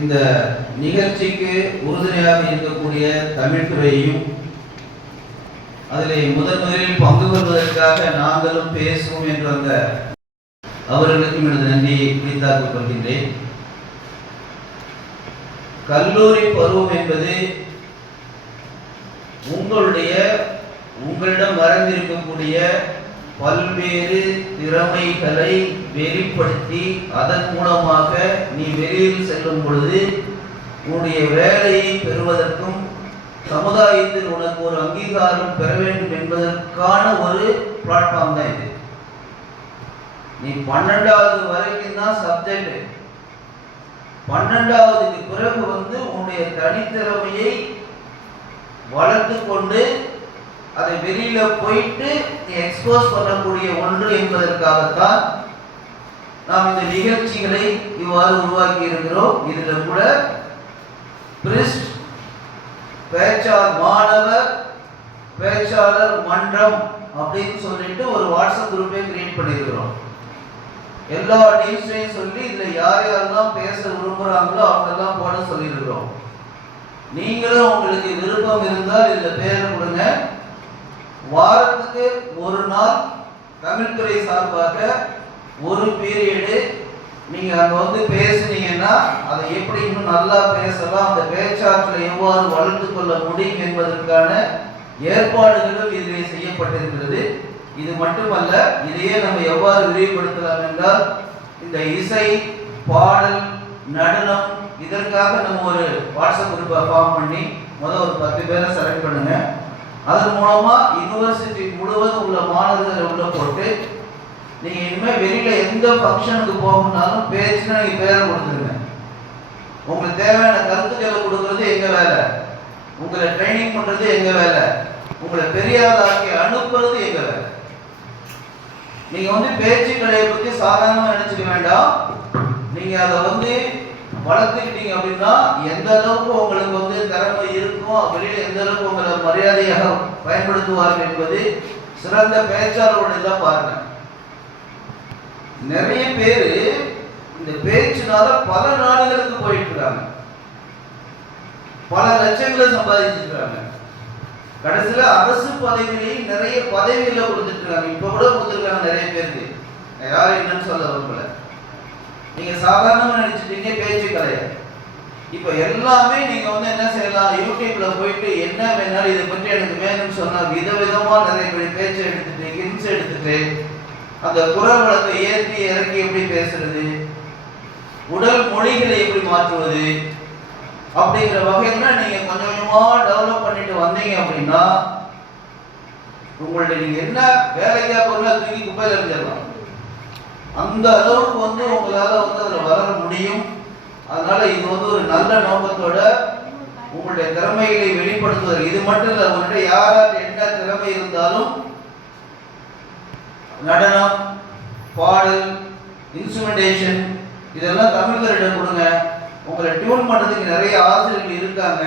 இந்த நிகழ்ச்சிக்கு உறுதுணையாக இருக்கக்கூடிய தமிழ்துறையையும் அதில் முதலில் பங்கு கொள்வதற்காக நாங்களும் பேசுவோம் என்று வந்த அவர்களுக்கும் எனது நன்றியை குறித்தாக்கிக் கொள்கின்றேன். கல்லூரி பருவம் என்பது உங்களிடம் மறைந்திருக்கக்கூடிய பல்வேறு திறமைகளை வெளிப்படுத்தி அதன் மூலமாக நீ வெளியில் செல்லும் பொழுது உன்னுடைய வேலையை பெறுவதற்கும் சமுதாயத்தில் உனக்கு ஒரு அங்கீகாரம் பெற வேண்டும் என்பதற்கான ஒரு பிளாட்ஃபார்ம் தான் இது. நீ 12வது வரைக்கும் தான் சப்ஜெக்ட். 12வதுக்கு பிறகு உன்னுடைய தனித்திறமையை வளர்த்து கொண்டு அதை வெளியில போயிட்டு நீ எக்ஸ்போஸ் பண்ணக்கூடிய ஒன்று என்பதற்காகத்தான் நாம் இந்த நிகழ்ச்சிகளை இவ்வாறு உருவாக்கி இருக்கிறோம். இதுல கூட பிரிஸ்ட் மாணவர் பேச்சாளர் மன்றம் அப்படின்னு சொல்லிட்டு ஒரு வாட்ஸ்அப் குரூப்பை கிரியேட் பண்ணியிருக்கிறோம். எல்லா டீம்ஸையும் சொல்லி இதுல யாரெல்லாம் பேச விரும்புறாங்களோ அவங்கெல்லாம் போட சொல்லியிருக்கிறோம். நீங்களும் உங்களுக்கு விருப்பம் இருந்தால் இதுல பேரை கொடுங்க. வாரத்துக்கு ஒரு நாள் தமிழ்துறை சார்பாக ஒரு பீரியடு நீங்க அங்க பேசுனீங்கன்னா அதை எப்படி இன்னும் நல்லா பேசலாம், அந்த பேச்சாற்றலை எவ்வாறு வளர்த்து கொள்ள முடியும் என்பதற்கான ஏற்பாடுகளும் இதிலே செய்யப்பட்டிருக்கிறது. இது மட்டுமல்ல, இதையே நம்ம எவ்வாறு விரிவுபடுத்தலாம் என்றால் இந்த இசை, பாடல், நடனம் இதற்காக நம்ம ஒரு வாட்ஸ்அப் குரூப்பை ஃபார்ம் பண்ணி ஒரு 10 பேரை செலக்ட் பண்ணுங்க. அதன் மூலமா யூனிவர்சிட்டி முழுவதும் உள்ள மாணவர்களை உள்ள போட்டு நீங்க இனிமே வெளியில எந்த ஃபங்க்ஷனுக்கு போகணும்னாலும் பேச்சுன்னா நீங்க பேரை கொடுத்துருங்க. உங்களுக்கு தேவையான கருத்துக்களை கொடுக்கறது எங்க வேலை, உங்களை ட்ரைனிங் பண்றது எங்க வேலை, உங்களை பெரியாளாக்கி அனுப்புறது எங்க வேலை. நீங்க பேச்சுக்கலையை பத்தி சாதாரணமா நினைச்சுக்க வேண்டாம். நீங்க அதை வளர்த்துக்கிட்டீங்க அப்படின்னா எந்த அளவுக்கு உங்களுக்கு திறமை இருக்கும், வெளியில எந்த அளவுக்கு உங்களை மரியாதையாக பயன்படுத்துவார்கள் என்பது சிறந்த பேச்சாளர்களுடைய தான் பாருங்க. நிறைய பேரு இந்த பேச்சுனால பல நாடுகளுக்கு போயிட்டு இருக்காங்க, பல லட்சங்களை சம்பாதிச்சிருக்காங்க. கடைசியில அரசு பதவியிலையும் நிறைய பதவிகளை கொடுத்துட்டு இருக்காங்க. இப்ப கூட கொடுத்துருக்காங்க நிறைய பேருக்கு. யாரும் என்னன்னு சொல்ல விரும்பல. நீங்க சாதாரணமா நினைச்சிட்டீங்க பேச்சு கலைய. இப்ப எல்லாமே நீங்க என்ன செய்யலாம், யூடியூப்ல போயிட்டு என்ன வேணாலும் இதை பற்றி எனக்கு வேணும்னு சொன்னா விதவிதமா நிறைய பேர் பேச்சை எடுத்துட்டு ஹின்ஸ் எடுத்துட்டு அந்த குரல் வளத்தை ஏற்றி இறக்கி எப்படி பேசுறது, உடல் மொழிகளை எப்படி மாற்றுவது அப்படிங்கிற வகையில நீங்க கொஞ்சம் கொஞ்சமா டெவலப் பண்ணிட்டு வந்தீங்க அப்படின்னா உங்களுடைய நீங்க என்ன வேலைக்கா பொருளா தூக்கி குப்பையில இருந்துடலாம். அந்த அளவுக்கு உங்களால அதுல வளர முடியும். அதனால இது ஒரு நல்ல நோக்கத்தோட உங்களுடைய திறமைகளை வெளிப்படுத்துவது. இது மட்டும் இல்ல, உங்களுடைய யாராவது என்ன திறமை இருந்தாலும் நடனம், பாடல், இன்ஸ்ட்ருமெண்டேஷன் இதெல்லாம் தமிழ்துறையிடம் கொடுங்க. உங்களை டியூன் பண்றதுக்கு நிறைய ஆசிரியர்கள் இருக்காங்க.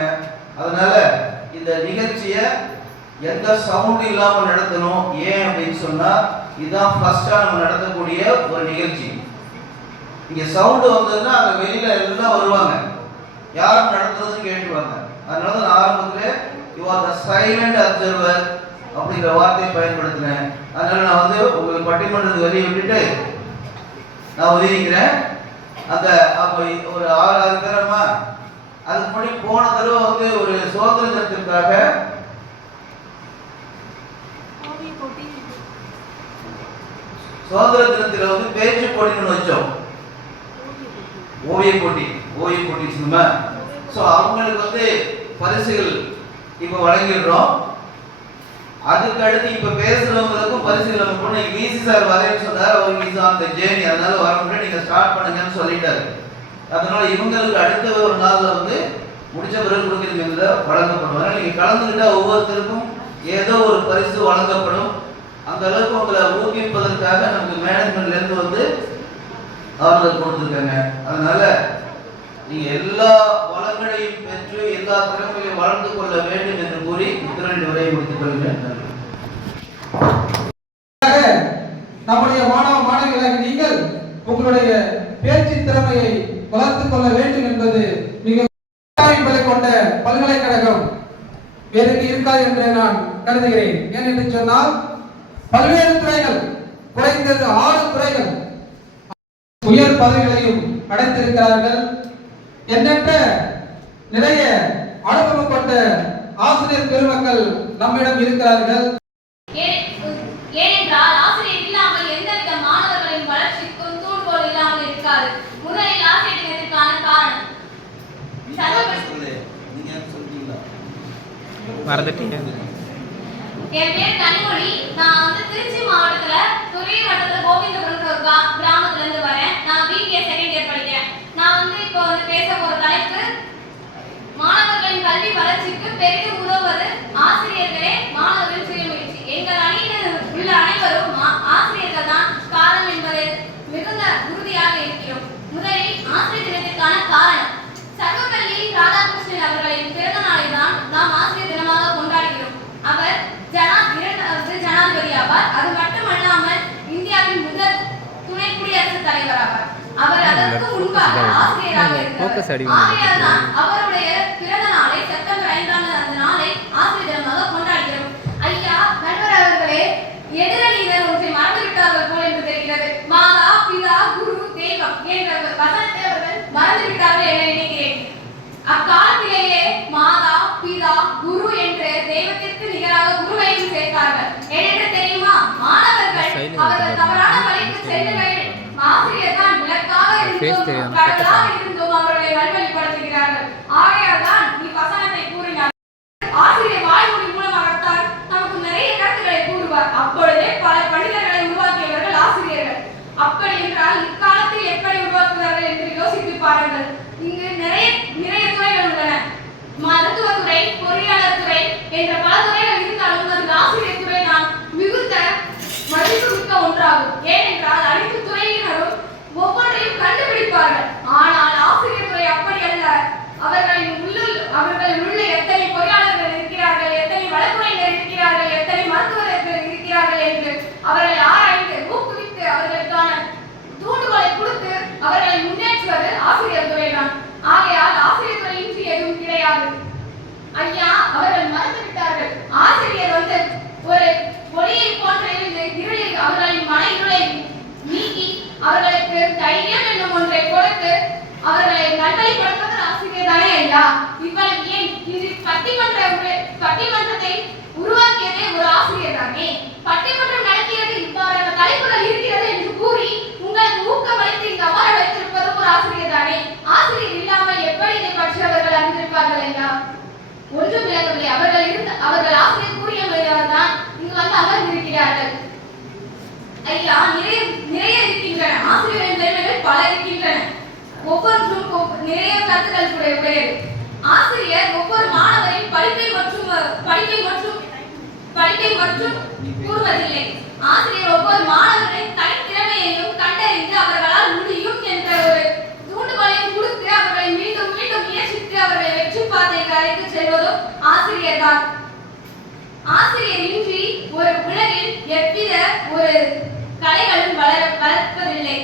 அதனால இந்த நிகழ்ச்சியை எந்த சவுண்ட் இல்லாமல் நடத்தணும். ஏன் அப்படின்னு சொன்னா இதுதான் ஃபர்ஸ்டா நம்ம நடத்தக்கூடிய ஒரு நிகழ்ச்சி. இங்க சவுண்ட் வந்ததுன்னா அங்க வெளியில எல்லாம் வருவாங்க, யாரும் நடத்துறதுன்னு கேட்டுவாங்க. அதனால நான் ஆரம்பத்துல you are the silent observer அப்படிங்கிற வார்த்தையை பயன்படுத்தினேன். அதனால நான் உங்களுக்கு பட்டிமன்றத்தை வெளியே விட்டுட்டு நான் ஒதுக்கிறேன். அந்த ஒரு 6 பேரமா அதுக்கு முன்னாடி போன தடவை ஒரு சுதந்திர தினத்திற்காக சுதந்திர தினத்தில் பேச்சு போட்டின்னு வச்சோம். ஓவிய போட்டி சினிமா. ஸோ அவங்களுக்கு பரிசுகள் இப்போ வழங்கிடுறோம். அதுக்கு அடுத்து இப்போ பேசுறவங்களுக்கும் பரிசுகள் நம்ம போன விசி சார் வரேன்னு சொன்னார். அவர் இஸ் ஆன் தி ஜேர்னி, அதனால வர முன்னாடி நீங்க ஸ்டார்ட் பண்ணுங்கன்னு சொல்லிட்டாரு. அதனால இவங்களுக்கு அடுத்த ஒரு நாள்ல முடிச்ச பிறகு கொடுக்குறீங்க வழங்கப்படுவாங்க. நீங்க கலந்துக்கிட்டா ஒவ்வொருத்தருக்கும் ஏதோ ஒரு பரிசு வழங்கப்படும். அந்த அளவுக்கு உங்களை ஊக்குவிப்பதற்காக நமக்கு மேனேஜ்மெண்ட்ல இருந்து அவர்கள் கொடுத்துருக்காங்க. அதனால நீங்க எல்லா வளங்களையும் பெற்று எல்லா திறமைகளையும் வளர்ந்து கொள்ள வேண்டும் என்று கூறி இத்திரண்டு உரையை முடித்துக் கொள்கிறேன். நம்முடைய மாணவ மாணவிகளாக நீங்கள் உங்களுடைய பேச்சு திறமையை வளர்த்துக் கொள்ள வேண்டும் என்பது மிக அமைப்புகளை கொண்ட பல்கலைக்கழகம் வேறு இருக்காது என்று நான் கருதுகிறேன். ஏனென்று சொன்னால் பல்வேறு துறைகள், குறைந்தது 6 துறைகள் உயர் பதவிகளையும் அடைந்திருக்கிறார்கள். எண்ணற்ற நிறைய அனுபவம் கொண்ட ஆசிரியர் பெருமக்கள் நம்மிடம் இருக்கிறார்கள். ஏனென்றால் ஆசிரியர் இல்லாமல் எந்தவித மாணவர்களின் வளர்ச்சிக்கும் தூண்டுகோல் இல்லாமல் இருக்காது. முதலில் ஆசிரியர் தினத்திற்கான காரணம் என் பேர் கனிமொழி. நான் திருச்சி மாவட்டத்துல துறையூர் வட்டத்துல கோவிந்தபுரம் கிராமத்துல இருந்து வரேன். நான் பிபிஏ செகண்ட் இயர் படிக்கிறேன். நான் இப்போ பேச போற தலைப்பு மாணவர்களின் கல்வி வளர்ச்சிக்கு பெரிதும் உதவுவது ஆசிரியர்களே மாணவர்களின் சுயமுயற்சி. எங்கள் அணியில் உள்ள அனைவரும் ஆசிரியர்கள் தான் காரணம் என்பது மிகுந்த உறுதியாக இருக்கிறோம். முதலில் ஆசிரியர் தினத்திற்கான காரணம் சர்வப்பள்ளி ராதாகிருஷ்ணன் அவர்களின் பிறந்த நாளை தான் நாம் ஆசிரியர் தினமாக கொண்டாடுகிறோம். அவர் ஜனாதிபதி ஆவார். அது மட்டுமல்லாமல் இந்தியாவின் முதல் துணை குடியரசுத் தலைவர் ஆவார். அவர் அதற்கு முன்பாக ஆசிரியராக இருந்தார். அவருடைய பிறந்த நாளை செப்டம்பர் 5 அந்த நாளை ஆசிரியர் தினமாக கொண்டாடுகிறோம். ஐயா நண்பர் அவர்களே, எதிரணியினர் ஒன்றை மறந்துவிட்டார்கள் போல் என்று தெரிகிறது. மாதா பிதா குரு தெய்வம் என்ற வசனத்தை அவர்கள் மறந்துவிட்டார்கள் என நினைக்கிறேன். அக்காலத்திலேயே மாதா பிதா குரு என்ற தெய்வத்திற்கு நிகராக குருவையும் சேர்த்தார்கள். ஏனென்று தெரியுமா? மாணவர்கள் அவர்கள் தவறான வழிக்கு செல்லுகையில் ஆசிரியர் தான் விளக்காக இருந்தோம், கடவுளாக இருந்தோம் அவர்களை வழிவழிப்படுத்துகிறார்கள். ஆகையால் தான் வசனத்தை கூறினார். ஆசிரியர் வாய்மொழி மூலமாகத்தான் நமக்கு நிறைய கருத்துக்களை கூறுவார். அப்பொழுதே பல பண்டிதர்களை உருவாக்கியவர்கள் ஆசிரியர்கள். அப்படி என்றால் இக்காலத்தில் எப்படி உருவாக்குவார்கள் என்று யோசித்து பாருங்கள். இங்கு நிறைய துறைகள் உள்ளன. மருத்துவத்துறை, பொறியாளர் துறை என்ற பல துறைகள் இருந்தாலும் அது ஆசிரியர் துறை தான் மிகுந்த மதிப்புமிக்க ஒன்றாகும். ஏனென்றால் அனைத்து துறையினரும் ஒவ்வொன்றையும் கண்டுபிடிப்பார்கள். ஆனால் ஆசிரியர் துறை அப்படி அல்ல. அவர்களின் உள்ள எத்தனை பொறியாளர்கள் இருக்கிறார்கள், எத்தனை வழக்குரைஞர் இருக்கிறார்கள், எத்தனை மருத்துவர்கள் இருக்கிறார்கள் என்று அவர்களை ஆராய்ந்து ஊக்குவித்து அவர்களுக்கான தூண்டுகோலை கொடுத்து அவர்களை முன்னேற்றுவது ஆசிரியர் துறை தான். ஆகையால் ஆசிரியர் துறை இன்றி எதுவும் கிடையாது. ஐயா அவர்கள் மறந்துவிட்டார்கள். ஆசிரியர் ஒரு ஒளியை போன்ற இருந்து இருளில் அவர்களின் மன இருளை நீக்கி அவர்களுக்கு தைரியம் என்னும் ஒன்றை கொடுத்து அவர்களை நல்வழிப்படுத்துவது ஆசிரியர் தானே ஐயா. இவ்வளவு ஏன் இன்று பட்டிமன்றத்தை உருவாக்கியதே ஒரு ஆசிரியர் தானே. பட்டிமன்றம் நடத்தியது இவ்வாறான தலைப்புகள் இருக்கிறது என்று கூறி உங்களுக்கு ஊக்கமளித்து இங்கு அமர வைத்திருப்பது ஒரு ஆசிரியர் தானே. ஆசிரியர் இல்லாமல் எப்படி இதை பற்றி அவர்கள் அறிந்திருப்பார்கள் ஐயா? ஒன்றும் விளக்கவில்லை. அவர்கள் ஆசிரியர் கூறிய தான் இங்கு அமர்ந்திருக்கிறார்கள். ஐயா நிறைய இருக்கின்றன. ஆசிரியரின் பெருமைகள் பல இருக்கின்றன. ஒவ்வொன்றும் நிறைய கருத்துக்கள் உடையது. ஆசிரியர் ஒவ்வொரு மாணவரின் படிப்பை மட்டும் கூறுவதில்லை. ஆசிரியர் ஒவ்வொரு மாணவரின் தனித்திறமையையும் கண்டறிந்து அவர்களால் முடியும் என்ற ஒரு தூண்டுகோலையும் கொடுத்து அவர்களை மீண்டும் மீண்டும் முயற்சித்து அவர்களை வெற்றி பாதைக்கு அழைத்து செல்வதும் ஆசிரியர் தான். ஆசிரியர் இன்றி ஒரு உலகில் எவ்வித ஒரு கலைகளும் வளர்ப்பதில்லை.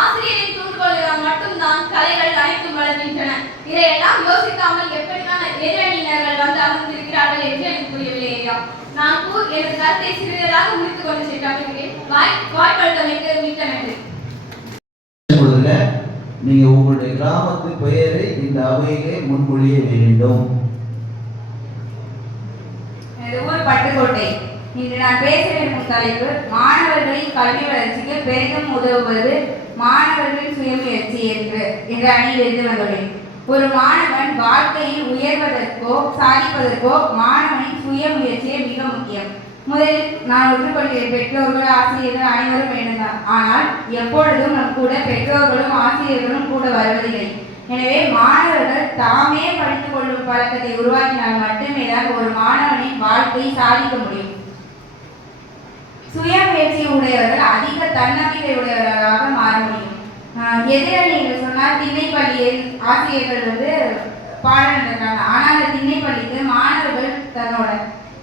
ஆசிரியரின் தூண்டுகோளால் மட்டும்தான் கலைகள் அனைத்தும் வளர்கின்றன. இதையெல்லாம் யோசிக்காமல் எப்படியான எதிரணியினர்கள் அமர்ந்திருக்கிறார்கள் என்று எனக்கு புரியவில்லை ஐயா. நான் எனது கருத்தை சிறியதாக முடித்துக் கொண்டு சென்றேன். வாய்ப்பளித்தமைக்கு மிக்க நன்றி. நீங்க உங்களுடைய கிராமத்து பெயரை இந்த அவையிலே முன்மொழிய வேண்டும். ஊர் பட்டுக்கோட்டை. இன்று நான் பேச விரும்பும் தலைப்பு மாணவர்களின் கல்வி வளர்ச்சிக்கு பெரிதும் உதவுவது மாணவர்களின் சுயமுயற்சி என்ற அணியிலிருந்து வந்துள்ளேன். ஒரு மாணவன் வாழ்க்கையில் உயர்வதற்கோ சாதிப்பதற்கோ மாணவனின் சுயமுயற்சியே மிக முக்கியம். முதலில் நான் ஒற்றுக்கொள்கிறேன். பெற்றோர்கள் ஆசிரியர்கள் அனைவரும் வேண்டும்தான். ஆனால் எப்பொழுதும் நம் கூட பெற்றோர்களும் ஆசிரியர்களும் கூட வருவதில்லை. எனவே மாணவர்கள் தாமே படித்துக் கொள்ளும் பழக்கத்தை உருவாக்கினால் மட்டுமே தான் ஒரு மாணவனின் வாழ்க்கை சாதிக்க முடியும். சுயமுயற்சி உடையவர்கள் அதிக தன்னம்பிக்கை உடையவர்களாக மாற முடியும். எதிரணியில் சொன்னால் திண்ணைப்பள்ளியில் ஆசிரியர்கள் பாடம் நடத்துறாங்க. ஆனால் அந்த திண்ணைப்பள்ளிக்கு மாணவர்கள் தன்னோட